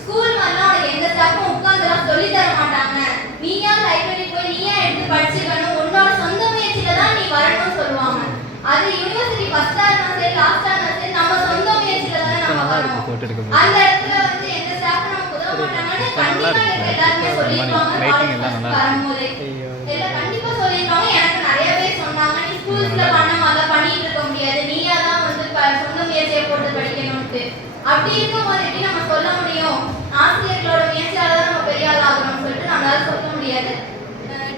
ஸ்கூல் மாதிரிலாம் உனக்கு எந்த ஸ்டாஃபும் உட்காந்துலாம் சொல்லி தர மாட்டாங்க, நீயா லைப்ரரி போய் நீயா எடுத்து படிச்சுக்கணும், உன்னோட சொந்த முயற்சியில தான் நீ வரணும்னு சொல்லுவாங்க. அது யூனிவர்சிட்டி ஃபர்ஸ்டா இருந்தாலும் சரி லாஸ்டா இருந்தாலும் சரி நம்ம சொந்த முயற்சியில தானே நம்ம வரணும். அந்த இடத்துல வந்து எந்த ஸ்டாஃப் நமக்கு உதவ மாட்டாங்கன்னு கண்டிப்பா எல்லாருமே சொல்லிருப்பாங்க. வரும்போதே எல்லாம் கண்டிப்பா சொல்லிருப்பாங்க. எனக்கு நிறைய பேர் சொன்னாங்க நீ ஸ்கூல்ஸ்ல பண்ண மாதிரி பண்ணிட்டு இருக்க முடியாது, நீயா தான் வந்து சொந்த முயற்சியை போட்டு படிக்கணும்ட்டு. அப்படி இருக்கும்போது எப்படி நம்ம சொல்ல முடியும் ஆசிரியர்களோட முயற்சியால தான் நம்ம பெரிய ஆள் ஆகணும்னு சொல்லிட்டு நம்மளால சொல்ல முடியாது.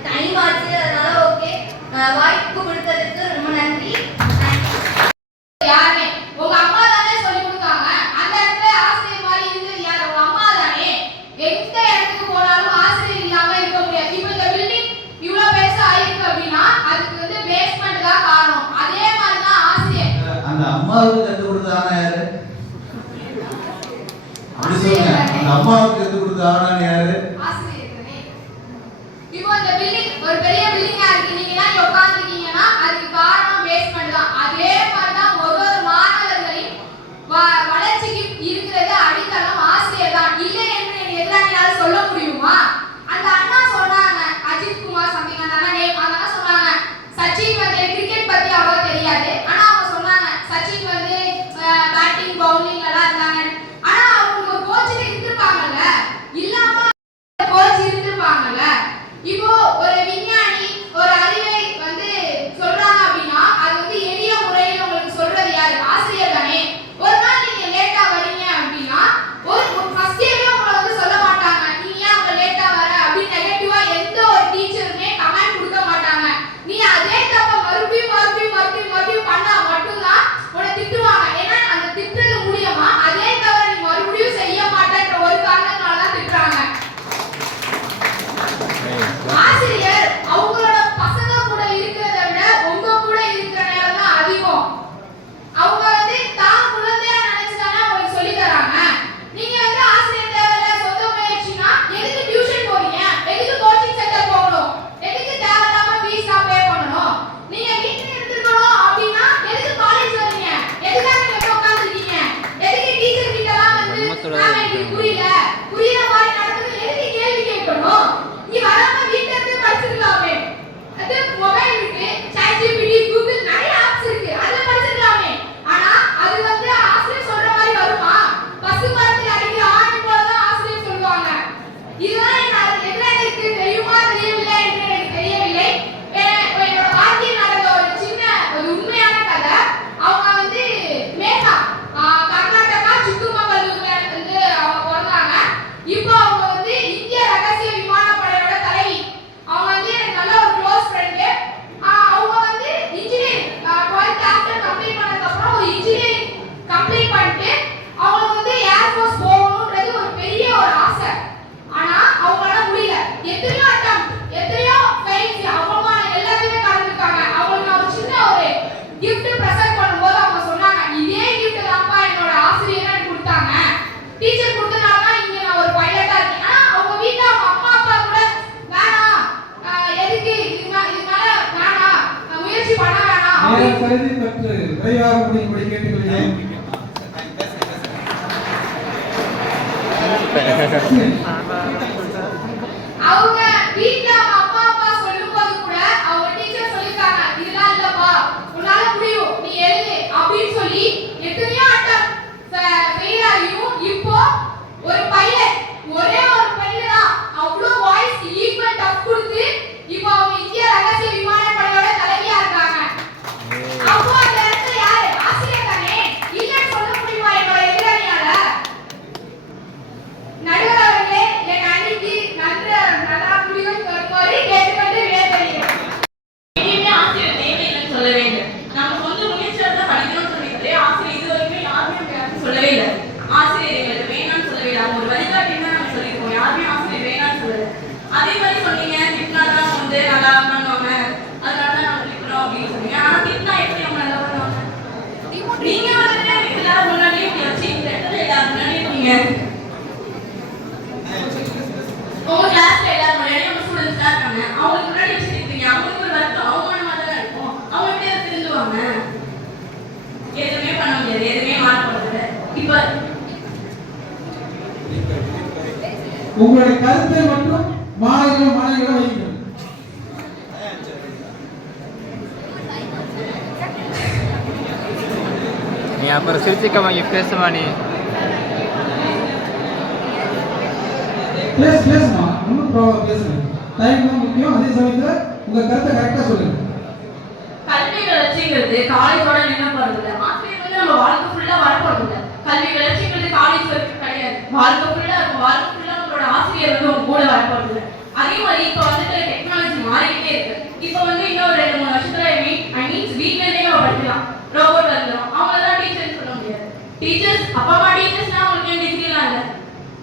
டைம் ஆச்சு, அதனால ஓகே. வாய்ப்பு கொடுத்ததுக்கு ரொம்ப நன்றி. யாருமே உங்க அம்மா தானே சொல்லி கொடுத்தாங்க. அந்த இடத்துல ஆசிரியர் மாதிரி இருந்தது யார்? உங்க அம்மா தானே. எந்த இடத்துக்கு போனாலும் ஆசிரியர் இல்லாம இருக்க முடியாது. இப்போ இந்த பில்டிங் இவ்வளவு பெருசா ஆயிருக்கு அப்படின்னா அதுக்கு வந்து பேஸ்மெண்ட் தான் காரணம். அதே மாதிரி தான் ஆசிரியர். அந்த அம்மாவுக்கு கத்து கொடுத்த ஆனா யாரு? அப்படி சொல்லுங்க. அந்த அம்மாவுக்கு கத்து கொடுத்த ஆனா யாரு? ஆசிரியர் தானே. இப்போ இந்த பில்டிங் ஒரு பெரிய பில்டிங்கா இருக்கு, நீங்க எல்லாம் இங்க உட்கார்ந்திருக்கீங்கன்னா அதுக்கு காரணம் பேஸ்மெண்ட் தான். அதே மாதிரி தான் ஒரு மாணவர்களின் வளர்ச்சிக்கு இருக்கிறது அடித்தளம் ஆசிரியர் தான். இல்லை என்று எதிராளியால சொல்ல முடியுமா? அந்த அண்ணா சொன்னாங்க, அஜித் குமார் சம்திங் அந்த அண்ணா நேம், அந்த அண்ணா சொன்னாங்க சச்சின் வந்து கிரிக்கெட் பத்தி அவ்வளவு தெரியாது, ஆனா அவங்க சொன்னாங்க சச்சின் வந்து பேட்டிங் பவுலிங் எல்லாம் இருந்தாங்க. ஆனா அவங்க ஒரு கோச்சில் இருந்திருப்பாங்கல்ல, இல்லாம கோச் இருந்திருப்பாங்கல்ல. இப்போ ஒரு விஞ்ஞானி அவங்க வீட்ல அவங்க அப்பா சொல்லும்போது கூட அவங்க டீச்சர் சொல்லிருக்காங்க, இதெல்லாம் இல்லப்பா உன்னால முடியும் நீ எழுது அப்படின்னு சொல்லி எத்தனையோ அட்டம் ஃபெயில் ஆகியும் இப்போ ஒரு பையன் ஒரே ஒரு பையன் தான் அவ்வளோ வாய்ஸ் ஈக்குவல் டஃப் கொடுத்து இப்போ அவங்க இந்திய ரகசிய விமானப்படையோட தலைவியா இருக்காங்க. அப்போ அந்த இடத்துல யாரு? ஆசிரியர் தானே. இல்லைன்னு சொல்ல முடியுமா என்னோட எதிராளியால? நடுவர் அவர்களே, என் அணிக்கு நல்லா முடிவுகள் தருமாறு கேட்டுக்கொண்டு விடைபெறுகிறேன். எங்கேயுமே ஆசிரியர் தேவையில்லைன்னு சொல்ல வேண்டும். நம்ம சொந்த முயற்சியால தான் படிக்கணும்னு சொல்லிட்டு ஆசிரியர் இது வரைக்கும் யாருமே சொல்லவே இல்லை. ஆசிரியர் எங்களுக்கு வேணாம்னு சொல்லவே இல்லை. அவங்க ஒரு வழிகாட்டின்னு தான் நம்ம சொல்லியிருக்கோம். யாருமே ஆசிரியர் வேணாம்னு சொல்லலை. அதே மாதிரி சொன்னீங்க, திட்டினாதான் வந்து நல்லா பண்ணுவாங்க, அதனால தான் நம்ம திட்டுறோம் அப்படின்னு சொன்னீங்க. ஆனால் திட்டினா எப்படி அவங்க நல்லா பண்ணுவாங்க? நீங்க வந்துட்டு எல்லாரும் முன்னாடியும் இப்படி வச்சு இந்த இடத்துல எல்லாரும் முன்னாடியும் நீங்க உங்க கிளாஸ்ல எல்லாரும் முன்னாடியும் உங்க ஸ்டூடெண்ட்ஸ் தான் இருக்காங்க, அவங்களுக்கு முன்னாடி வச்சு திட்டுறீங்க. அவங்களுக்கு ஒரு வருத்தம் அவமானமா தானே இருக்கும். அவங்க எப்படி அதை திருந்துவாங்க? எதுவுமே பண்ண முடியாது, எதுவுமே மாற்றப்படாது. இப்ப உங்களுடைய கருத்தை மட்டும் மாணவர்களும் வையுங்கள். நீ அப்புறம் சிரிச்சிக்கமா இங்கே பேசுமா நீ? பேசுமா, ஒன்றும் ப்ராப்ளம், பேசுங்க. டைம் தான் முக்கியம். அதே சமயத்தில் உங்க கருத்தை கரெக்டாக சொல்லுங்க. கல்வி வளர்ச்சிங்கிறது காலேஜோட நின்று போறதில்ல. ஆசிரியர் வந்து நம்ம வாழ்க்கை ஃபுல்லா வரப்போறதில்ல. கல்வி வளர்ச்சிங்கிறது காலேஜ் வரைக்கும் கிடையாது, வாழ்க்கை ஃபுல்லா இருக்கும். வாழ்க்கை ஃபுல்லா உங்களோட ஆசிரியர் வந்து உங்க கூட வரப்போறதில்ல. அதே மாதிரி இப்போ வந்துட்டு டெக்னாலஜி மாறிக்கிட்டே இருக்கு. இப்போ வந்து இன்னும் 2-3 வருஷத்துல வீட்ல இருந்தே நம்ம படிக்கலாம், ரோபோட் வந்துடும். அவங்களெல்லாம் டீச்சர்ஸ் சொல்ல முடியாது. டீச்சர்ஸ் அப்பா அம்மா டீச்சர்ஸ்னா அவங்களுக்கு டிகிரிலாம் இல்லை.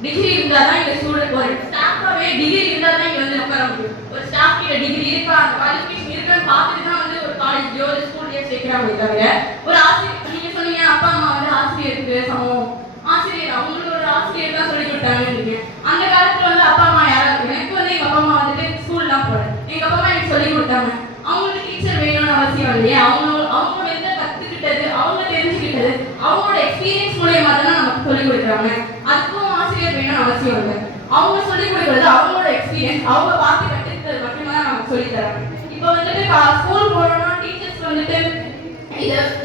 டிகிரி இருந்தால் தான் இங்கே ஸ்டூடெண்ட் ஒரு ஸ்டாஃபாகவே டிகிரி இருந்தால் தான் இங்கே வந்து உட்கார முடியும். ஒரு ஸ்டாஃப் கிட்ட டிகிரி இருக்கா, அந்த குவாலிஃபிகேஷன் இருக்கான்னு பார்த்துட்டு தான் வந்து ஒரு காலேஜ்லயோ ஒரு ஸ்கூல்லையோ சேர்க்கிறாங்களே தவிர ஒரு ஆசிரியர், நீங்க சொன்னீங்க அப்பா அம்மா வந்து ஆசிரியருக்கு சமம், ஆசிரியர் அவங்களோட ஆசிரியர் தான் சொல்லி கொடுத்தாங்க. அந்த காலத்துல வந்து அப்பா அம்மா யாராவது, எனக்கு வந்து எங்க அப்பா அம்மா வந்துட்டு ஸ்கூல்லாம் போல எங்க அப்பா அம்மா எனக்கு சொல்லி கொடுத்தாங்க. அவங்களுக்கு டீச்சர் வேணும்னு அவசியம் இல்லையே. அவங்களோட இதை கத்துக்கிட்டது, அவங்க தெரிஞ்சுக்கிட்டது, அவங்களோட எக்ஸ்பீரியன்ஸ் மூலியமா தானே நமக்கு சொல்லி கொடுக்குறாங்க. அதுக்கும் ஆசிரியர் வேணும்னு அவசியம் இல்லை. அவங்க சொல்லி கொடுக்குறது அவங்களோட எக்ஸ்பீரியன்ஸ், அவங்க பார்த்து கற்றுக்கிறது மட்டும்தான் நமக்கு சொல்லி தராங்க. இப்போ வந்துட்டு ஸ்கூல் போனோம்னா டீச்சர்ஸ் வந்துட்டு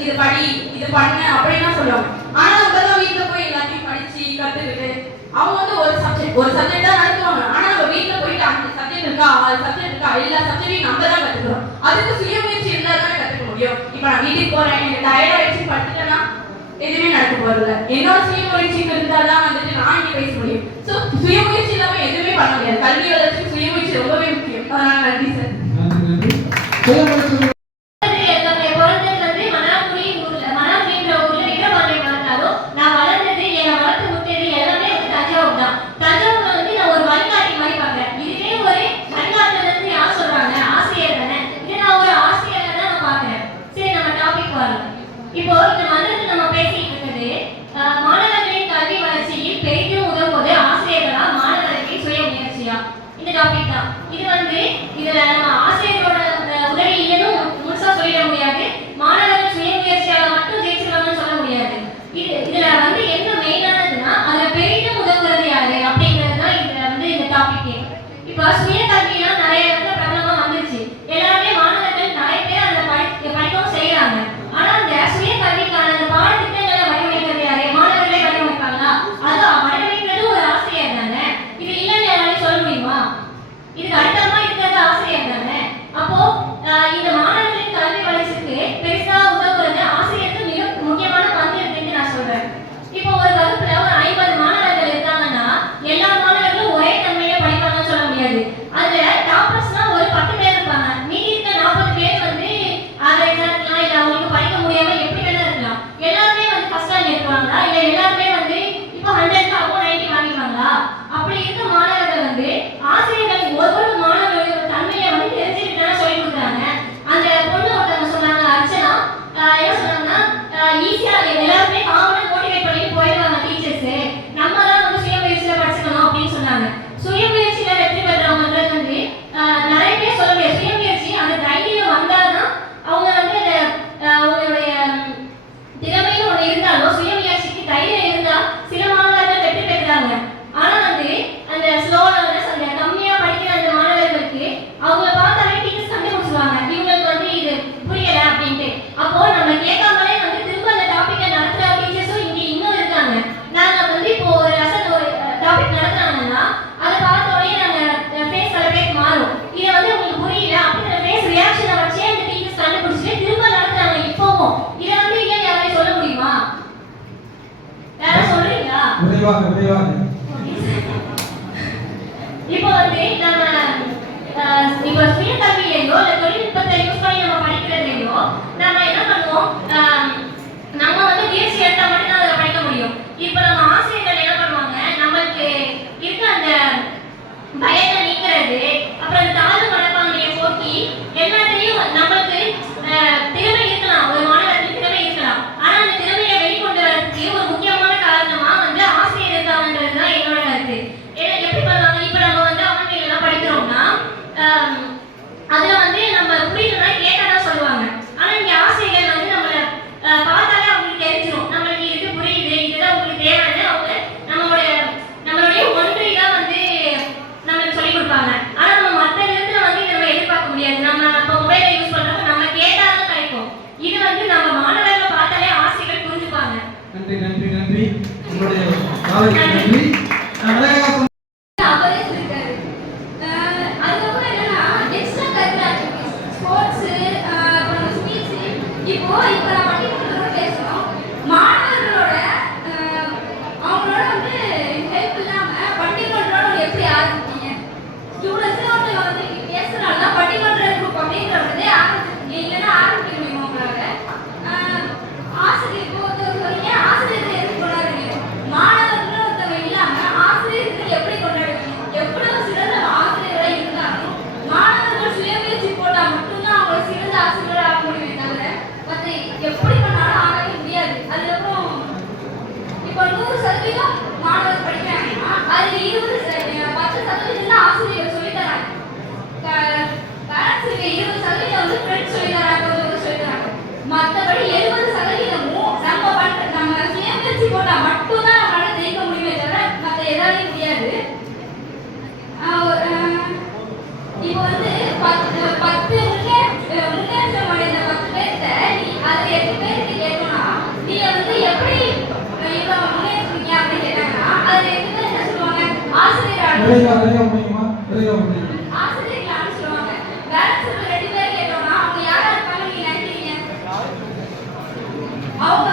இது படி இது பண்ண அப்படின்னா சொல்லுவாங்க. ஆனா நம்ம தான் வீட்டுல போய் எல்லாத்தையும் படிச்சு கத்துக்கிட்டு அவங்க வந்து ஒரு சப்ஜெக்ட் தான் நடத்துவாங்க. ஆனா நம்ம வீட்டுல போயிட்டு அந்த சப்ஜெக்ட் இருக்கா, அது சப்ஜெக்ட் இருக்கா, எல்லா சப்ஜெக்டையும் நம்ம தான் கத்துக்கிறோம். அதுக்கு சுயமுயற்சி இருந்தா தானே கத்துக்க முடியும். இப்ப நான் வீட்டுக்கு போறேன், எனக்கு டயர்ட் ஆயிடுச்சு படுத்துட்டேன்னா எதுவுமே நடக்க போறதில்ல. என்னோட சுயமுயற்சி இருந்தாதான் வந்துட்டு நான் இங்க பேச முடியும். ஸோ சுயமுயற்சி இல்லாம எதுவுமே பண்ண முடியாது. கல்வி வளர்ச்சி சுயமுயற்சி ரொம்பவே முக்கியம். அதனால நன்றி சார். இப்போ இந்த மன்றத்தில் நம்ம பேசிட்டு இருக்கிறது மாணவர்களின் கல்வி வளர்ச்சியில் பெரிதும் உதவுவது ஆசிரியர்களா மாணவர்களுக்கு சுய முயற்சியா, இந்த டாபிக் தான். இது வந்து இதுல நம்ம ஆசிரியரோட உதவி இல்லைன்னு முழுசா சொல்லிட முடியாது. மாணவர்கள் சுய முயற்சியால மட்டும் ஜெயிச்சிருவாங்கன்னு சொல்ல முடியாது. இதுல வந்து என்ன மெயினானதுன்னா அதுல பெரிதும் உதவுறது யாரு அப்படிங்கிறது தான் இதுல வந்து இந்த டாபிக். இப்போ சுய கல்வியெல்லாம் நிறைய இடத்துல பிரபலமா வந்துருச்சு. எல்லாருமே மாணவர்கள் நிறைய பேர் அதை படிக்கவும் செய்யறாங்க. ஆனா அந்த சுய கல்விக்கான அந்த பாடத்திட்டங்களை வடிவமைக்கிறது யாரு? மாணவர்களே வடிவமைப்பாங்களா? அது வடிவமைக்கிறது ஒரு ஆசிரியர் தானே. இது இல்லைன்னு யாராலையும் சொல்ல முடியுமா? இதுக்கு அடுத்தமா இருக்கிறது ஆசிரியர் தானே. அப்போ இந்த மாணவர்களின் கல்வி வளர்ச்சிக்கு பெருசா உதவுறது ஆசிரியருக்கு மிக முக்கியமான பங்கு இருக்குன்னு நான் சொல்றேன். விரைவாக விரைவாக. இப்போ வந்து நம்ம இப்போ சுய கல்வியிலையோ இல்லை தொழில்நுட்பத்தை யூஸ் பண்ணி நம்ம படிக்கிறதுலையோ நம்ம என்ன பண்ணுவோம், நம்ம வந்து முயற்சி எடுத்தா மட்டும் தான் அதை படிக்க முடியும். இப்போ நம்ம ஆசிரியர்கள் என்ன பண்ணுவாங்க, நம்மளுக்கு இருக்க அந்த பயத்தை நீக்கிறது, அப்புறம் அந்த தாழ்வு மனப்பான்மையை போக்கி எல்லாத்தையும் நம்மளுக்கு திறமை இருக்கலாம், ஒரு மாணவர்களுக்கு திறமை இருக்கலாம், ஆனா அந்த திறமையை வெளிக்கொண்டு வரதுக்கு ஒரு முக்கியமான காரணமா வந்து ஆசிரியர் இருக்காங்கன்றது தான் என்னோட கருத்து. ஏன்னா எப்படி பண்ணுவாங்க, இப்போ நம்ம வந்து ஆன்லைன்ல எல்லாம் படிக்கிறோம்னா அதுல வந்து நம்ம புரியலன்னா கேட்டாதான் சொல்லுவாங்க. ஆனா இங்க ஆசிரியர்கள் வந்து நம்மள பார்த்தாலே அவங்களுக்கு தெரிஞ்சிடும், நம்மளுக்கு இது புரியுது, இதுதான் உங்களுக்கு தேவைன்னு அவங்க நம்மளுடைய ஒன்றியா வந்து நம்மளுக்கு சொல்லி கொடுப்பாங்க. ஆனா நம்ம மற்ற விதத்துல வந்து இதை நம்ம எதிர்பார்க்க முடியாது. நம்ம இப்போ மொபைலை யூஸ் பண்றப்ப நம்ம கேட்டாதான் கிடைக்கும். இது வந்து நம்ம மாணவர்களை பார்த்தாலே ஆசிரியர்கள் புரிஞ்சுப்பாங்க. நன்றி நன்றி நன்றி, உங்களுடைய நாளைக்கு நன்றி. அழகாக அவரே சொல்லிட்டாரு. அதுக்கப்புறம் என்னன்னா எக்ஸ்ட்ரா கரிக்குலர் ஆக்டிவிட்டிஸ், ஸ்போர்ட்ஸ், அப்புறம் ஸ்பீச். இப்போ நான் பட்டிமன்றத்தோட பேசணும். மாணவர்களோட அவங்களோட வந்து ஹெல்ப் இல்லாம பட்டிமன்றத்தோட எப்படி ஆரம்பிச்சீங்க? ஸ்டூடெண்ட்ஸ் ஒருத்தவங்க வந்து பேசுறாங்கன்னா பட்டிமன்ற குரூப் அப்படின்றவங்களே ஆரம்பிச்சிருக்கீங்க, இல்லைன்னா ஆரம்பிக்க முடியுமா உங்களால? ஆசிரியர் இப்போ ஒருத்தர் சொல்றீங்க, ஆசிரியர்கள் எதுக்கு கொண்டாடுறீங்க? மாணவர்கள் ஒருத்தவங்க இல்லாம ஆசிரியர்கள் எப்படி கொண்டாடுவீங்க? எவ்வளவு சிறந்த ஆசிரியர்களா இருந்தாலும் மாணவர்கள் சுயமுயற்சி போட்டா மட்டும்தான் அவங்களை சிறந்த ஆசிரியர்களா ஆக முடியுமே தவிர மற்ற எப்படி பண்ணாலும் ஆகவே முடியாது. அதுக்கப்புறம் இப்போ 100% மாணவர் படிக்கிறாங்கன்னா அதுல 10% தான் ஆசிரியர்கள் சொல்லி தராங்க. பேரண்ட்ஸ் இருக்க 20% வந்து ஃப்ரெண்ட்ஸ் சொல்லி தராங்க, கொஞ்சம் சொல்லி தராங்க. மற்றபடி 70% நம்ம சுயமுயற்சி போட்டா மட்டும்தான் நம்மளால ஜெயிக்க முடியுமே தவிர மற்ற எதாலையும் முடியாது. இப்போ வந்து 10 முன்னேற்றம் அடைந்த 10 பேர்த்த நீ அது 8 பேருக்கு கேட்கணும்னா நீ வந்து எப்படி இவ்வளவு முன்னேற்றீங்க அப்படின்னு கேட்டாங்கன்னா அதுல 8 பேர் என்ன சொல்லுவாங்க, ஆசிரியர் விரைவாக முடியுமா? விரைவாக முடியும். ஆசிரியர்களான்னு சொல்லுவாங்க. பேரண்ட்ஸ் 2 பேர் கேட்டோம்னா அவங்க யாரா இருப்பாங்க நீங்க நினைக்கிறீங்க? அவங்க